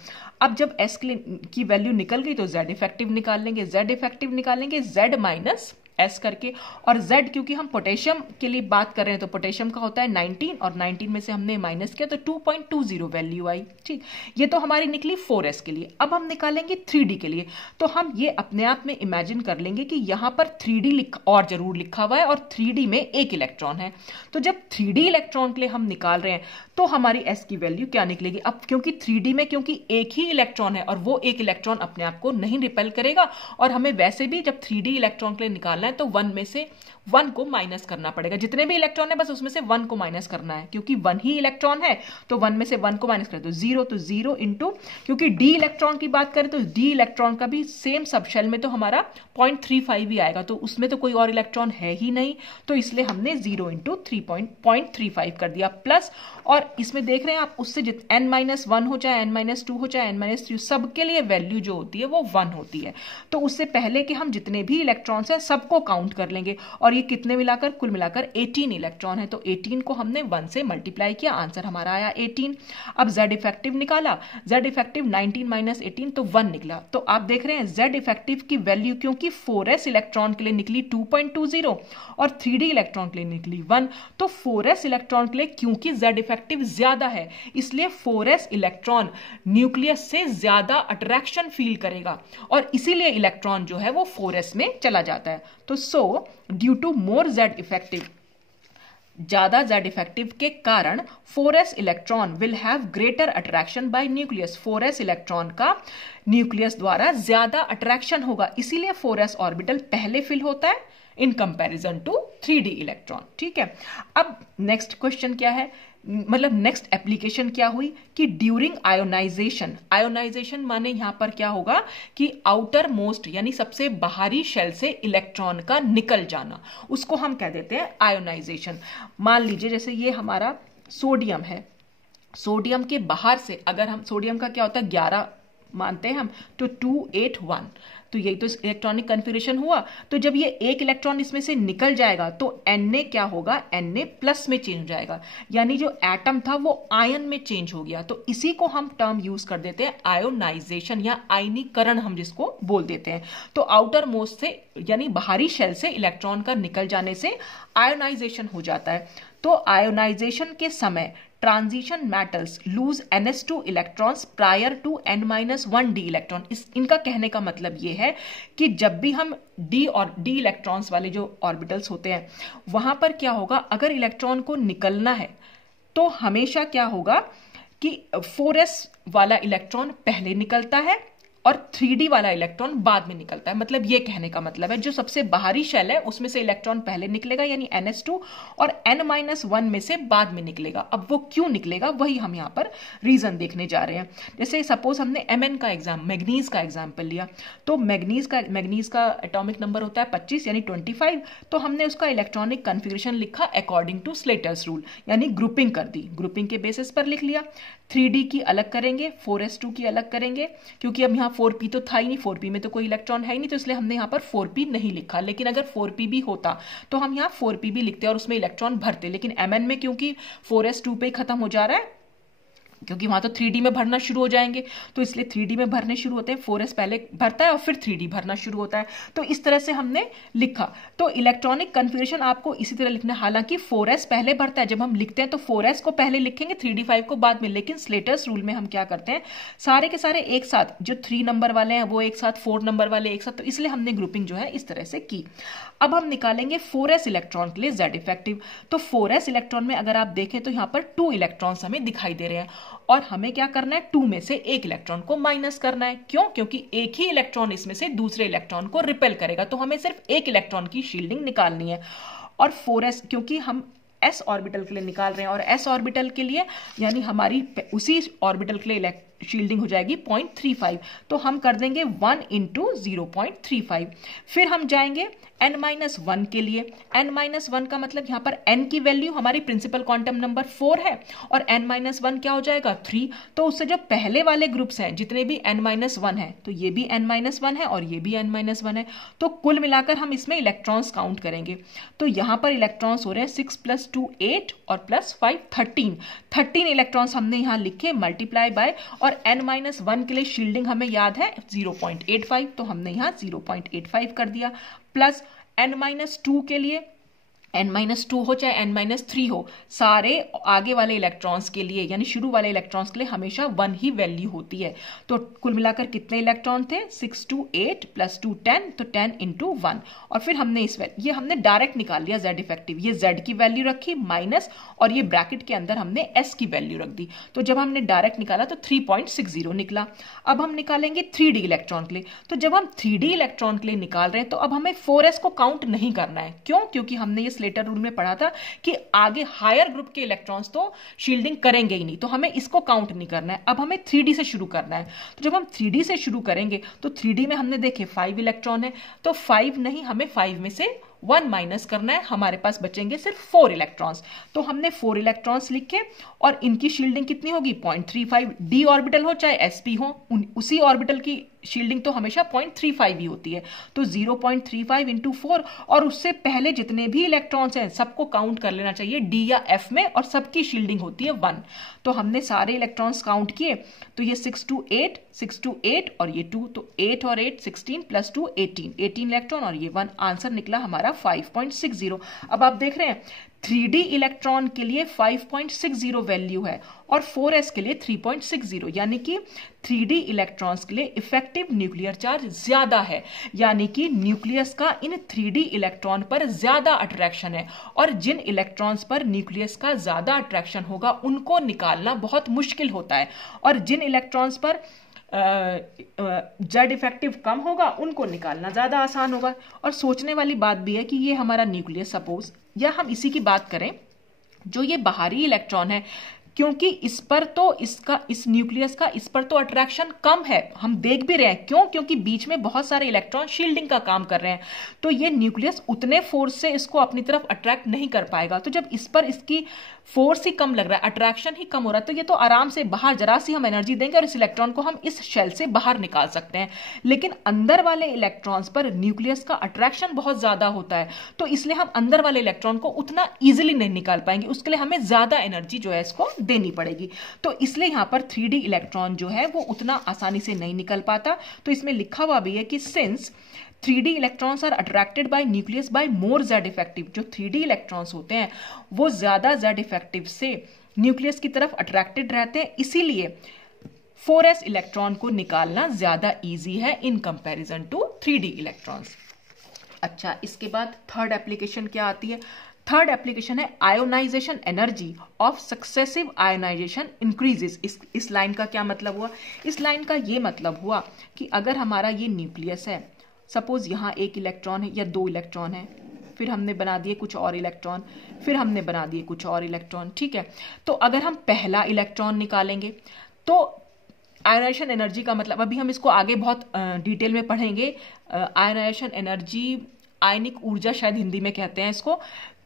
अब जब S की वैल्यू निकल गई तो Z इफेक्टिव निकाल लेंगे, Z इफेक्टिव निकालेंगे Z माइनस S करके, और Z क्योंकि हम पोटेशियम के लिए बात कर रहे हैं तो पोटेशियम का होता है 19, और 19 में से हमने माइनस किया तो 2.20 वैल्यू आई। ठीक, ये तो हमारी निकली 4S के लिए। अब हम निकालेंगे 3D के लिए, तो हम ये अपने आप में इमेजिन कर लेंगे कि यहां पर 3D और जरूर लिखा हुआ है, और 3D में एक इलेक्ट्रॉन है। तो जब 3D इलेक्ट्रॉन के लिए हम निकाल रहे हैं तो हमारी S की वैल्यू क्या निकलेगी? अब क्योंकि 3D में क्योंकि एक ही इलेक्ट्रॉन है, और वो एक इलेक्ट्रॉन अपने आप को नहीं रिपेल करेगा, और हमें वैसे भी जब 3D इलेक्ट्रॉन के लिए निकालना है तो 1 में से 1 को माइनस करना पड़ेगा, जितने भी इलेक्ट्रॉन है बस उसमें से 1 को माइनस करना है, क्योंकि 1 ही इलेक्ट्रॉन है, तो 1 में से 1 को माइनस करें तो 0, तो 0 इंटू, क्योंकि D इलेक्ट्रॉन की बात करें तो D इलेक्ट्रॉन का भी सेम सब शेल में तो हमारा 0.35 ही आएगा, तो उसमें तो कोई और इलेक्ट्रॉन है ही नहीं, तो इसलिए हमने 0 इंटू 0.35 कर दिया प्लस, और इसमें देख रहे हैं आप उससे n-1 हो चाहे n-2 हो चाहे n-3, सबके लिए वैल्यू जो होती है वो 1 होती है, तो उससे पहले कि हम जितने भी इलेक्ट्रॉन्स हैं सबको काउंट कर लेंगे, और ये कितने मिलाकर कुल मिलाकर 18 इलेक्ट्रॉन है, तो 18 को हमने 1 से मल्टीप्लाई किया, आंसर हमारा आया 18। अब Z इफेक्टिव निकाला, Z इफेक्टिव 19 माइनस 18 तो 1 निकला, तो आप देख रहे हैं Z इफेक्टिव की वैल्यू क्योंकि 4S इलेक्ट्रॉन के लिए निकली 2.20 और 3D इलेक्ट्रॉन के लिए निकली 1, तो 4S इलेक्ट्रॉन के लिए क्योंकि Z इफेक्टिव ज्यादा है इसलिए 4S इलेक्ट्रॉन न्यूक्लियस से ज्यादा अट्रैक्शन फील करेगा, और इसीलिए इलेक्ट्रॉन जो है वो 4S में चला जाता है। तो so due to more Z effective, ज्यादा Z इफेक्टिव के कारण 4S electron will have greater attraction by nucleus, 4S electron का न्यूक्लियस द्वारा ज्यादा अट्रैक्शन होगा, इसीलिए 4S ऑर्बिटल पहले फिल होता है in comparison to 3D electron. ठीक है, अब नेक्स्ट क्वेश्चन क्या है, मतलब नेक्स्ट एप्लीकेशन क्या हुई कि ड्यूरिंग आयोनाइजेशन, आयोनाइजेशन माने यहां पर क्या होगा कि आउटर मोस्ट यानी सबसे बाहरी शेल से इलेक्ट्रॉन का निकल जाना, उसको हम कह देते हैं आयोनाइजेशन। मान लीजिए जैसे ये हमारा सोडियम है, सोडियम के बाहर से अगर हम, सोडियम का क्या होता है 11 मानते हैं हम, तो 281, तो यही तो इलेक्ट्रॉनिक कन्फिगरेशन हुआ, तो जब ये एक इलेक्ट्रॉन इसमें से निकल जाएगा तो Na क्या होगा, Na प्लस में चेंज हो जाएगा, यानी जो एटम था वो आयन में चेंज हो गया, तो इसी को हम टर्म यूज कर देते हैं आयोनाइजेशन या आयनीकरण हम जिसको बोल देते हैं। तो आउटर मोस्ट से यानी बाहरी शेल से इलेक्ट्रॉन का निकल जाने से आयोनाइजेशन हो जाता है। तो आयोनाइजेशन के समय transition metals lose NH2 electrons prior to n-1d electron. इनका कहने का मतलब ये है कि जब भी हम d और d इलेक्ट्रॉन्स वाले जो ऑर्बिटल्स होते हैं वहां पर क्या होगा, अगर इलेक्ट्रॉन को निकलना है तो हमेशा क्या होगा कि 4s वाला इलेक्ट्रॉन पहले निकलता है और 3D वाला इलेक्ट्रॉन बाद में निकलता है। मतलब ये कहने का मतलब है जो सबसे बाहरी शेल है उसमें से इलेक्ट्रॉन पहले निकलेगा यानी NH2, और n-1 में से बाद में निकलेगा। अब वो क्यों निकलेगा वही हम यहाँ पर रीजन देखने जा रहे हैं। जैसे सपोज हमने Mn का एग्जाम, मैग्नीज का एग्जाम्पल लिया, तो मैग्नीज का एटॉमिक नंबर होता है 25 यानी 25, तो हमने उसका इलेक्ट्रॉनिक कन्फिगरेशन लिखा अकॉर्डिंग टू स्लेटर्स रूल, यानी ग्रुपिंग कर दी, ग्रुपिंग के बेसिस पर लिख लिया। 3D की अलग करेंगे, 4s2 की अलग करेंगे, क्योंकि अब यहाँ 4p तो था ही नहीं, 4p में तो कोई इलेक्ट्रॉन है ही नहीं, तो इसलिए हमने यहाँ पर 4p नहीं लिखा। लेकिन अगर 4p भी होता तो हम यहाँ 4p भी लिखते और उसमें इलेक्ट्रॉन भरते, लेकिन Mn में क्योंकि 4s2 पे ही खत्म हो जा रहा है, क्योंकि वहां तो 3D में भरना शुरू हो जाएंगे, तो इसलिए 3D में भरने शुरू होते हैं, 4s पहले भरता है और फिर 3D भरना शुरू होता है। तो इस तरह से हमने लिखा। तो इलेक्ट्रॉनिक कन्फिगरेशन आपको इसी तरह लिखना है, हालांकि 4s पहले भरता है, जब हम लिखते हैं तो 4s को पहले लिखेंगे, 3d5 को बाद में, लेकिन स्लेटर्स रूल में हम क्या करते हैं, सारे के सारे एक साथ, जो 3 नंबर वाले हैं वो एक साथ, 4 नंबर वाले एक साथ, तो इसलिए हमने ग्रुपिंग जो है इस तरह से की। अब हम निकालेंगे 4s इलेक्ट्रॉन के लिए Z इफेक्टिव। तो 4s इलेक्ट्रॉन में अगर आप देखें तो यहाँ पर 2 इलेक्ट्रॉन्स हमें दिखाई दे रहे हैं, और हमें क्या करना है, 2 में से एक इलेक्ट्रॉन को माइनस करना है। क्यों? क्योंकि एक ही इलेक्ट्रॉन इसमें से दूसरे इलेक्ट्रॉन को रिपेल करेगा, तो हमें सिर्फ एक इलेक्ट्रॉन की शील्डिंग निकालनी है। और 4s क्योंकि हम s ऑर्बिटल के लिए निकाल रहे हैं, और s ऑर्बिटल के लिए यानी हमारी उसी ऑर्बिटल के लिए शील्डिंग हो जाएगी 0.35, तो हम कर देंगे 1 इंटू 0.35। फिर हम जाएंगे n-1 के लिए। n-1 का मतलब यहाँ पर n की वैल्यू हमारी प्रिंसिपल क्वांटम नंबर 4 है और n-1 क्या हो जाएगा 3, तो उससे जो पहले वाले ग्रुप्स हैं जितने भी n-1 है, तो ये भी n-1 है और ये भी n-1 है, तो कुल मिलाकर हम इसमें इलेक्ट्रॉन्स काउंट करेंगे। तो यहाँ पर इलेक्ट्रॉन्स हो रहे हैं 6 + 2 8 और +5 13 इलेक्ट्रॉन्स हमने यहाँ लिखे मल्टीप्लाई बाय, और n-1 के लिए शील्डिंग हमें याद है 0.85, तो हमने यहाँ 0.85 कर दिया, प्लस n-2 के लिए n-2 हो चाहे n-3 हो, सारे आगे वाले इलेक्ट्रॉन्स के लिए यानी शुरू वाले इलेक्ट्रॉन्स के लिए हमेशा 1 ही वैल्यू होती है। तो कुल मिलाकर कितने इलेक्ट्रॉन थे 6 2 8 + 2 10, तो 10 × 1, और फिर हमने ये हमने डायरेक्ट निकाल लिया Z इफेक्टिव, ये Z की वैल्यू रखी माइनस, और ये ब्रैकेट के अंदर हमने S की वैल्यू रख दी। तो जब हमने डायरेक्ट निकाला तो 3.60 निकला। अब हम निकालेंगे 3D इलेक्ट्रॉन के लिए। तो जब हम 3D इलेक्ट्रॉन के लिए निकाल रहे हैं तो अब हमें 4s को काउंट नहीं करना है। क्यों? क्योंकि हमने ये स्लेटर रूल में पढ़ा था कि आगे हायर ग्रुप के इलेक्ट्रॉन्स तो शील्डिंग करेंगे ही नहीं, तो हमें इसको काउंट नहीं करना है। अब हमें 3D से शुरू करना है। तो जब हम 3D से शुरू करेंगे तो 3D में हमने देखे 5 इलेक्ट्रॉन है, तो 5 नहीं, हमें 5 में से 1 माइनस करना है, हमारे पास बचेंगे सिर्फ 4 इलेक्ट्रॉन्स। तो हमने 4 इलेक्ट्रॉन्स लिखे और इनकी शील्डिंग कितनी होगी 0.35, d ऑर्बिटल हो चाहे sp हो, उसी ऑर्बिटल की शील्डिंग तो हमेशा 0.35 ही होती है। तो 0.35 × 4, और उससे पहले जितने भी इलेक्ट्रॉन्स हैं सबको काउंट कर लेना चाहिए d या f में, और सबकी शील्डिंग होती है 1। तो हमने सारे इलेक्ट्रॉन्स काउंट किए, तो ये 6 2 8 और ये 2, तो 8 और 8 16 + 2 18 इलेक्ट्रॉन, और ये 1, आंसर निकला हमारा 5.60। अब आप देख रहे हैं 3D इलेक्ट्रॉन के लिए 5.60 वैल्यू है और 4s के लिए 3.60, यानी कि 3D इलेक्ट्रॉन्स के लिए इफेक्टिव न्यूक्लियर चार्ज ज्यादा है, यानी कि न्यूक्लियस का इन 3D इलेक्ट्रॉन पर ज्यादा अट्रैक्शन है, और जिन इलेक्ट्रॉन्स पर न्यूक्लियस का ज्यादा अट्रैक्शन होगा उनको निकालना बहुत मुश्किल होता है, और जिन इलेक्ट्रॉन्स पर जेड इफेक्टिव कम होगा उनको निकालना ज्यादा आसान होगा। और सोचने वाली बात भी है कि ये हमारा न्यूक्लियस, सपोज या हम इसी की बात करें, जो ये बाहरी इलेक्ट्रॉन है, क्योंकि इस पर तो इस न्यूक्लियस का इस पर तो अट्रैक्शन कम है, हम देख भी रहे हैं। क्यों? क्योंकि बीच में बहुत सारे इलेक्ट्रॉन शील्डिंग का काम कर रहे हैं, तो ये न्यूक्लियस उतने फोर्स से इसको अपनी तरफ अट्रैक्ट नहीं कर पाएगा। तो जब इस पर इसकी फोर्स ही कम लग रहा है, अट्रैक्शन ही कम हो रहा है, तो ये तो आराम से बाहर जरा सी हम एनर्जी देंगे और इस इलेक्ट्रॉन को हम इस शेल से बाहर निकाल सकते हैं। लेकिन अंदर वाले इलेक्ट्रॉन्स पर न्यूक्लियस का अट्रैक्शन बहुत ज्यादा होता है, तो इसलिए हम अंदर वाले इलेक्ट्रॉन को उतना इजिली नहीं निकाल पाएंगे, उसके लिए हमें ज्यादा एनर्जी जो है इसको देनी पड़ेगी। तो इसलिए यहां पर 3D इलेक्ट्रॉन जो है वो उतना आसानी से नहीं निकल पाता। तो इसमें लिखा हुआ भी है कि since 3D electrons are attracted by nucleus by more Z effective, जो 3D इलेक्ट्रॉन्स होते हैं वो ज्यादा जेड इफेक्टिव से न्यूक्लियस की तरफ अट्रैक्टेड रहते हैं, इसीलिए 4s इलेक्ट्रॉन को निकालना ज्यादा इजी है in comparison to 3D electrons. अच्छा, इसके बाद थर्ड एप्लीकेशन क्या आती है? थर्ड एप्लीकेशन है ionisation energy of successive ionisation increases. इस लाइन का क्या मतलब हुआ? इस लाइन का ये मतलब हुआ कि अगर हमारा ये न्यूक्लियस है, सपोज यहाँ 1 इलेक्ट्रॉन है या 2 इलेक्ट्रॉन है, फिर हमने बना दिए कुछ और इलेक्ट्रॉन, फिर हमने बना दिए कुछ और इलेक्ट्रॉन, ठीक है। तो अगर हम पहला इलेक्ट्रॉन निकालेंगे तो आयोनाइजेशन एनर्जी का मतलब, अभी हम इसको आगे बहुत डिटेल में पढ़ेंगे। आयोनाइजेशन एनर्जी, आयनिक ऊर्जा शायद हिंदी में कहते हैं इसको,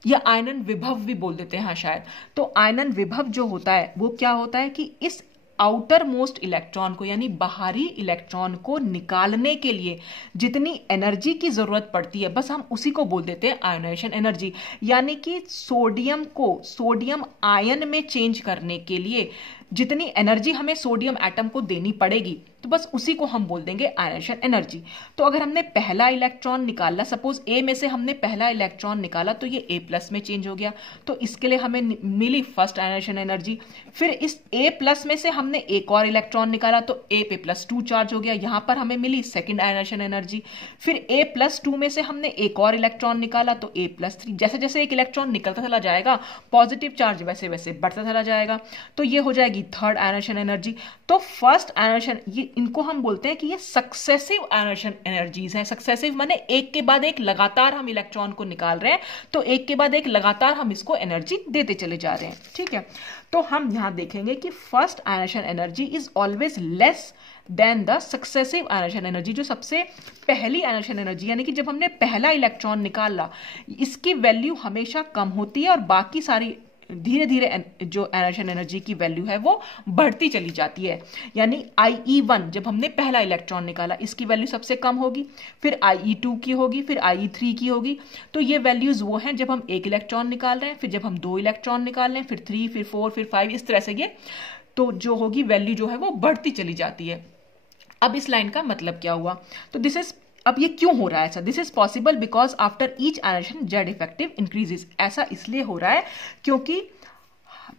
या आयनन विभव भी बोल देते हैं हाँ शायद। तो आयनन विभव जो होता है वो क्या होता है कि इस आउटर मोस्ट इलेक्ट्रॉन को, यानी बाहरी इलेक्ट्रॉन को निकालने के लिए जितनी एनर्जी की जरूरत पड़ती है, बस हम उसी को बोल देते हैं आयोनाइजेशन एनर्जी। यानी कि सोडियम को सोडियम आयन में चेंज करने के लिए जितनी एनर्जी हमें सोडियम एटम को देनी पड़ेगी, तो बस उसी को हम बोल देंगे आयोनाइजेशन एनर्जी। तो अगर हमने पहला इलेक्ट्रॉन निकाला, सपोज ए में से हमने पहला इलेक्ट्रॉन निकाला, तो ये A+ में चेंज हो गया, तो इसके लिए हमें मिली फर्स्ट आयोनाइजेशन एनर्जी। फिर इस A+ में से हमने एक और इलेक्ट्रॉन निकाला, तो A पे +2 चार्ज हो गया, यहां पर हमें मिली सेकेंड आयोनाइजेशन एनर्जी। फिर A+2 में से हमने एक और इलेक्ट्रॉन निकाला, तो A+3। जैसे जैसे एक इलेक्ट्रॉन निकलता चला जाएगा, पॉजिटिव चार्ज वैसे वैसे बढ़ता चला जाएगा, तो ये हो जाएगी थर्ड आयोनाइजेशन एनर्जी। तो फर्स्ट आयोनाइजेशन, इनको हम बोलते हैं कि ये सक्सेसिव आयनाइजेशन एनर्जीज हैं। सक्सेसिव माने एक के बाद एक लगातार हम इलेक्ट्रॉन को निकाल रहे हैं, तो एक के बाद एक लगातार हम इसको एनर्जी देते चले जा रहे हैं। ठीक है, तो हम यहां देखेंगे कि first ionisation energy is always less than the successive ionisation energy. जो सबसे पहली आयनाइजेशन एनर्जी यानी कि जब हमने पहला इलेक्ट्रॉन निकाला, इसकी वैल्यू हमेशा कम होती है और बाकी सारी धीरे धीरे जो आयनाइजेशन एनर्जी की वैल्यू है वो बढ़ती चली जाती है। यानी IE1 जब हमने पहला इलेक्ट्रॉन निकाला, इसकी वैल्यू सबसे कम होगी, फिर IE2 की होगी, फिर IE3 की होगी। तो ये वैल्यूज वो हैं जब हम एक इलेक्ट्रॉन निकाल रहे हैं, फिर जब हम 2 इलेक्ट्रॉन निकाल रहे हैं, फिर 3, फिर 4, फिर 5, इस तरह से ये तो जो होगी वैल्यू जो है वो बढ़ती चली जाती है। अब इस लाइन का मतलब क्या हुआ? तो दिस इज, अब ये क्यों हो रहा है ऐसा? This is possible because after each ionisation Z effective increases. ऐसा इसलिए हो रहा है क्योंकि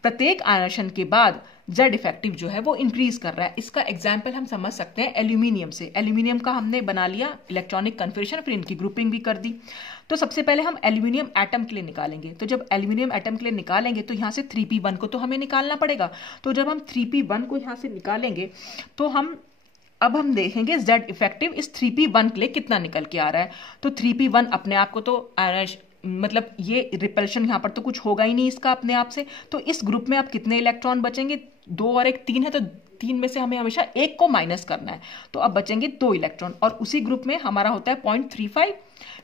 प्रत्येक आयनाइजेशन के बाद जेड इफेक्टिव जो है वो इंक्रीज कर रहा है। इसका एग्जाम्पल हम समझ सकते हैं एल्यूमिनियम से। एल्यूमिनियम का हमने बना लिया इलेक्ट्रॉनिक कन्फिगरेशन, फिर इनकी ग्रुपिंग भी कर दी। तो सबसे पहले हम एल्यूमिनियम एटम के लिए निकालेंगे। तो जब एल्यूमिनियम एटम के लिए निकालेंगे तो यहाँ से 3p1 को तो हमें निकालना पड़ेगा। तो जब हम 3p1 को यहाँ से निकालेंगे तो अब हम देखेंगे जेड इफेक्टिव इस 3p1 के लिए कितना निकल के आ रहा है। तो 3p1 अपने आप को तो मतलब ये रिपल्शन यहाँ पर तो कुछ होगा ही नहीं इसका अपने आप से। तो इस ग्रुप में अब कितने इलेक्ट्रॉन बचेंगे? 2 और 1 3 है, तो 3 में से हमें हमेशा 1 को माइनस करना है। तो अब बचेंगे 2 इलेक्ट्रॉन और उसी ग्रुप में हमारा होता है 0.35।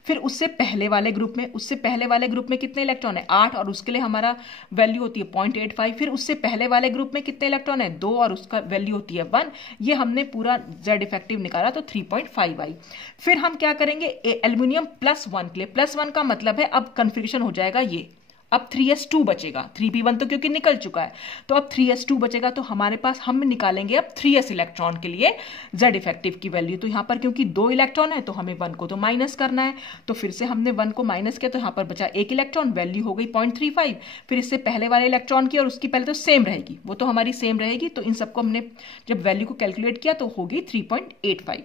फिर उससे पहले वाले ग्रुप में कितने इलेक्ट्रॉन है? 8 और उसके लिए हमारा वैल्यू होती है 0.85। फिर उससे पहले वाले ग्रुप में कितने इलेक्ट्रॉन है? 2 और उसका वैल्यू होती है 1। ये हमने पूरा जेड इफेक्टिव निकाला तो 3.5 आई। फिर हम क्या करेंगे? एल्यूमिनियम +1 के लिए, +1 का मतलब है अब कन्फिगरेशन हो जाएगा ये, अब 3s2 बचेगा। 3p1 तो क्योंकि निकल चुका है, तो अब 3s2 बचेगा। तो हमारे पास हम निकालेंगे अब 3s इलेक्ट्रॉन के लिए जेड इफेक्टिव की वैल्यू। तो यहाँ पर क्योंकि 2 इलेक्ट्रॉन है तो हमें 1 को तो माइनस करना है। तो फिर से हमने 1 को माइनस किया तो यहाँ पर बचा 1 इलेक्ट्रॉन, वैल्यू हो गई 0.35। फिर इससे पहले वाले इलेक्ट्रॉन की और उसकी पहले तो सेम रहेगी, वो तो हमारी सेम रहेगी। तो इन सबको हमने जब वैल्यू को कैलकुलेट किया तो होगी 3.85।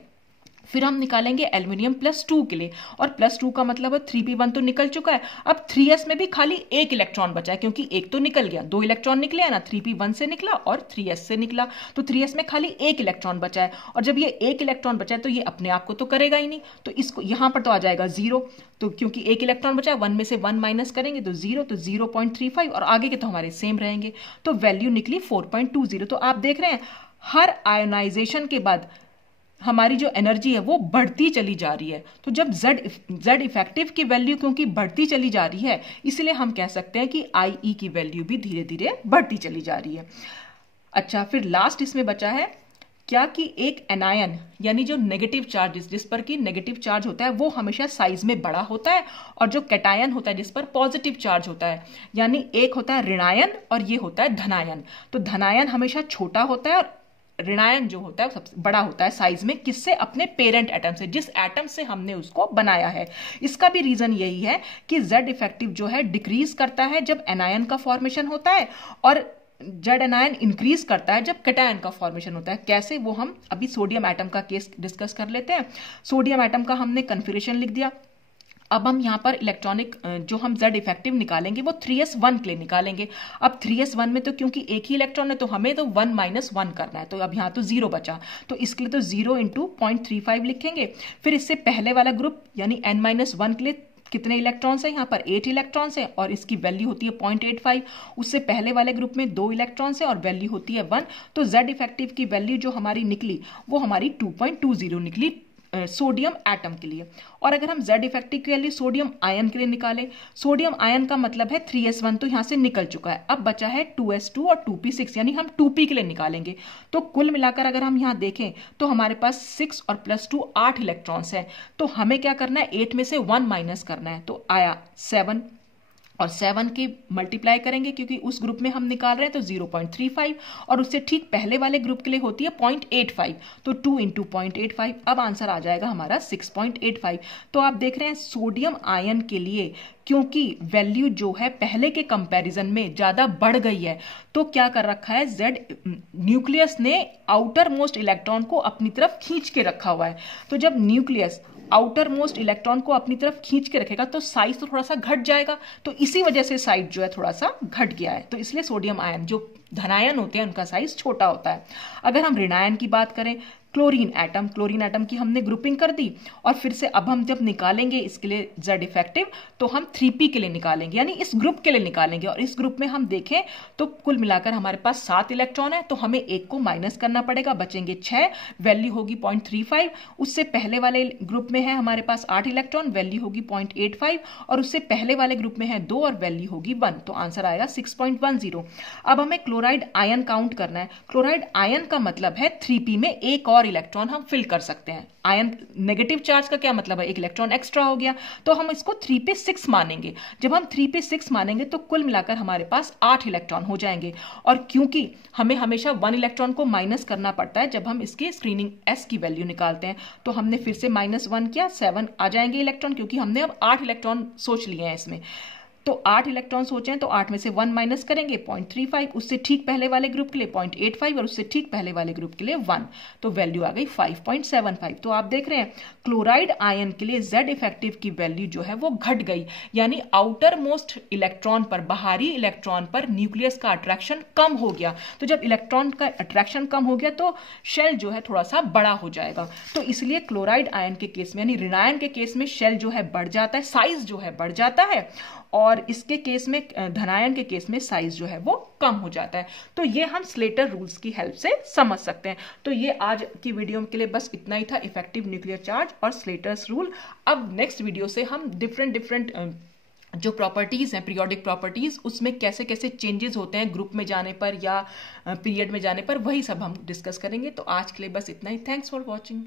फिर हम निकालेंगे एल्यूमिनियम +2 के लिए, और +2 का मतलब है 3p1 तो निकल चुका है। अब 3s में भी खाली 1 इलेक्ट्रॉन बचा है क्योंकि 1 तो निकल गया, 2 इलेक्ट्रॉन निकले है ना, 3p1 से निकला और 3s से निकला। तो 3s में खाली 1 इलेक्ट्रॉन बचा है, और जब ये 1 इलेक्ट्रॉन बचा है तो ये अपने आप को तो करेगा ही नहीं, तो इसको यहां पर तो आ जाएगा 0। तो क्योंकि 1 इलेक्ट्रॉन बचा है, 1 में से 1 माइनस करेंगे तो 0, तो 0.35 और आगे के तो हमारे सेम रहेंगे। तो वैल्यू निकली 4.20। तो आप देख रहे हैं हर आयोनाइजेशन के बाद हमारी जो एनर्जी है वो बढ़ती चली जा रही है। तो जब जेड इफेक्टिव की वैल्यू क्योंकि बढ़ती चली जा रही है, इसलिए हम कह सकते हैं कि IE की वैल्यू भी धीरे धीरे बढ़ती चली जा रही है। अच्छा, फिर लास्ट इसमें बचा है क्या कि एक एनायन यानी जो नेगेटिव चार्ज, जिस पर कि नेगेटिव चार्ज होता है वो हमेशा साइज में बड़ा होता है, और जो कैटायन होता है जिस पर पॉजिटिव चार्ज होता है, यानी एक होता है ऋणायन और ये होता है धनायन। तो धनायन हमेशा छोटा होता है और ऋणायन जो होता है वो सबसे बड़ा होता है साइज में। किससे? अपने पेरेंट एटम से, जिस एटम से हमने उसको बनाया है। इसका भी रीजन यही है कि जेड इफेक्टिव जो है डिक्रीज करता है जब एनायन का फॉर्मेशन होता है, और जेड एनायन इंक्रीज करता है जब कैटायन का फॉर्मेशन होता है। कैसे? वो हम अभी सोडियम एटम का केस डिस्कस कर लेते हैं। सोडियम एटम का हमने कन्फिगरेशन लिख दिया। अब हम यहाँ पर इलेक्ट्रॉनिक जो हम जेड इफेक्टिव निकालेंगे वो 3s1 के लिए निकालेंगे। अब 3s1 में तो क्योंकि एक ही इलेक्ट्रॉन है तो हमें तो 1 - 1 करना है, तो अब यहाँ तो 0 बचा, तो इसके लिए तो 0 × 0.35 लिखेंगे। फिर इससे पहले वाला ग्रुप यानी n-1 के लिए कितने इलेक्ट्रॉन्स हैं? यहाँ पर 8 इलेक्ट्रॉन्स हैं और इसकी वैल्यू होती है 0.85। उससे पहले वाले ग्रुप में 2 इलेक्ट्रॉन्स हैं और वैल्यू होती है 1। तो जेड इफेक्टिव की वैल्यू जो हमारी निकली वो हमारी 2.20 निकली सोडियम एटम के लिए। और अगर हम जेड इफेक्टिव की वैल्यू सोडियम आयन के लिए निकालें, सोडियम आयन का मतलब है 3s1 तो यहाँ से निकल चुका है, अब बचा है 2s2 और 2p6, यानी हम 2p के लिए निकालेंगे। तो कुल मिलाकर अगर हम यहाँ देखें तो हमारे पास 6 और +2 8 इलेक्ट्रॉन्स हैं। तो हमें क्या करना है? 8 में से 1 माइनस करना है, तो आया 7, और 7 की मल्टीप्लाई करेंगे क्योंकि उस ग्रुप में हम निकाल रहे हैं तो 0.35, और उससे ठीक पहले वाले ग्रुप के लिए होती है 0.85, तो 2 × 0.85। अब आंसर आ जाएगा हमारा 6.85। तो आप देख रहे हैं सोडियम आयन के लिए क्योंकि वैल्यू जो है पहले के कंपैरिजन में ज्यादा बढ़ गई है, तो क्या कर रखा है? जेड न्यूक्लियस ने आउटर मोस्ट इलेक्ट्रॉन को अपनी तरफ खींच के रखा हुआ है। तो जब न्यूक्लियस आउटर मोस्ट इलेक्ट्रॉन को अपनी तरफ खींच के रखेगा तो साइज तो थोड़ा सा घट जाएगा, तो इसी वजह से साइज जो है थोड़ा सा घट गया है। तो इसलिए सोडियम आयन जो धनायन होते हैं उनका साइज छोटा होता है। अगर हम ऋणायन की बात करें क्लोरीन एटम की हमने ग्रुपिंग कर दी, और फिर से अब हम जब निकालेंगे इसके लिए Z इफेक्टिव तो हम 3p के लिए निकालेंगे, यानी इस ग्रुप के लिए निकालेंगे। और इस ग्रुप में हम देखें तो कुल मिलाकर हमारे पास 7 इलेक्ट्रॉन है, तो हमें एक को माइनस करना पड़ेगा, बचेंगे 6, वैल्यू होगी 0.35। उससे पहले वाले ग्रुप में है हमारे पास 8 इलेक्ट्रॉन, वैल्यू होगी 0.85, और उससे पहले वाले ग्रुप में है 2 और वैल्यू होगी 1, तो आंसर आएगा 6.10। अब हमें क्लोराइड आयन काउंट करना है। क्लोराइड आयन का मतलब है 3p में एक और इलेक्ट्रॉन हम फिल कर सकते हैं। आयन नेगेटिव चार्ज का क्या मतलब है, एक इलेक्ट्रॉन एक्स्ट्रा हो गया, तो हम इसको 3 पे 6 मानेंगे। जब हम 3 पे 6 मानेंगे तो कुल मिलाकर हमारे पास 8 इलेक्ट्रॉन हो जाएंगे। और क्योंकि हमें हमेशा 1 इलेक्ट्रॉन को माइनस करना पड़ता है जब हम इसके स्क्रीनिंग S की वैल्यू निकालते हैं, तो हमने फिर से -1 किया, 7 आ जाएंगे इलेक्ट्रॉन, क्योंकि हमने अब 8 इलेक्ट्रॉन सोच लिए हैं इसमें। तो 8 इलेक्ट्रॉन सोचे हैं, तो 8 में से 1 माइनस करेंगे 0.35, उससे ठीक पहले वाले ग्रुप के लिए 0.85 और उससे ठीक पहले वाले ग्रुप के लिए 1, तो वैल्यू आ गई 5.75। तो आप देख रहे हैं क्लोराइड आयन के लिए Z इफेक्टिव की वैल्यू जो है वो घट गई, यानी आउटर मोस्ट इलेक्ट्रॉन पर, बाहरी इलेक्ट्रॉन पर न्यूक्लियस का अट्रैक्शन कम हो गया। तो जब इलेक्ट्रॉन का अट्रैक्शन कम हो गया तो शेल जो है थोड़ा सा बड़ा हो जाएगा। तो इसलिए क्लोराइड आयन के केस में, यानी ऋणायन के केस में शेल जो है बढ़ जाता है, साइज जो है बढ़ जाता है, और इसके केस में, धनायन के केस में साइज जो है वो कम हो जाता है। तो ये हम स्लेटर रूल्स की हेल्प से समझ सकते हैं। तो ये आज की वीडियो के लिए बस इतना ही था, इफेक्टिव न्यूक्लियर चार्ज और स्लेटर्स रूल। अब नेक्स्ट वीडियो से हम डिफरेंट जो प्रॉपर्टीज हैं, पीरियोडिक प्रॉपर्टीज, उसमें कैसे कैसे चेंजेस होते हैं ग्रुप में जाने पर या पीरियड में जाने पर, वही सब हम डिस्कस करेंगे। तो आज के लिए बस इतना ही। Thanks for watching.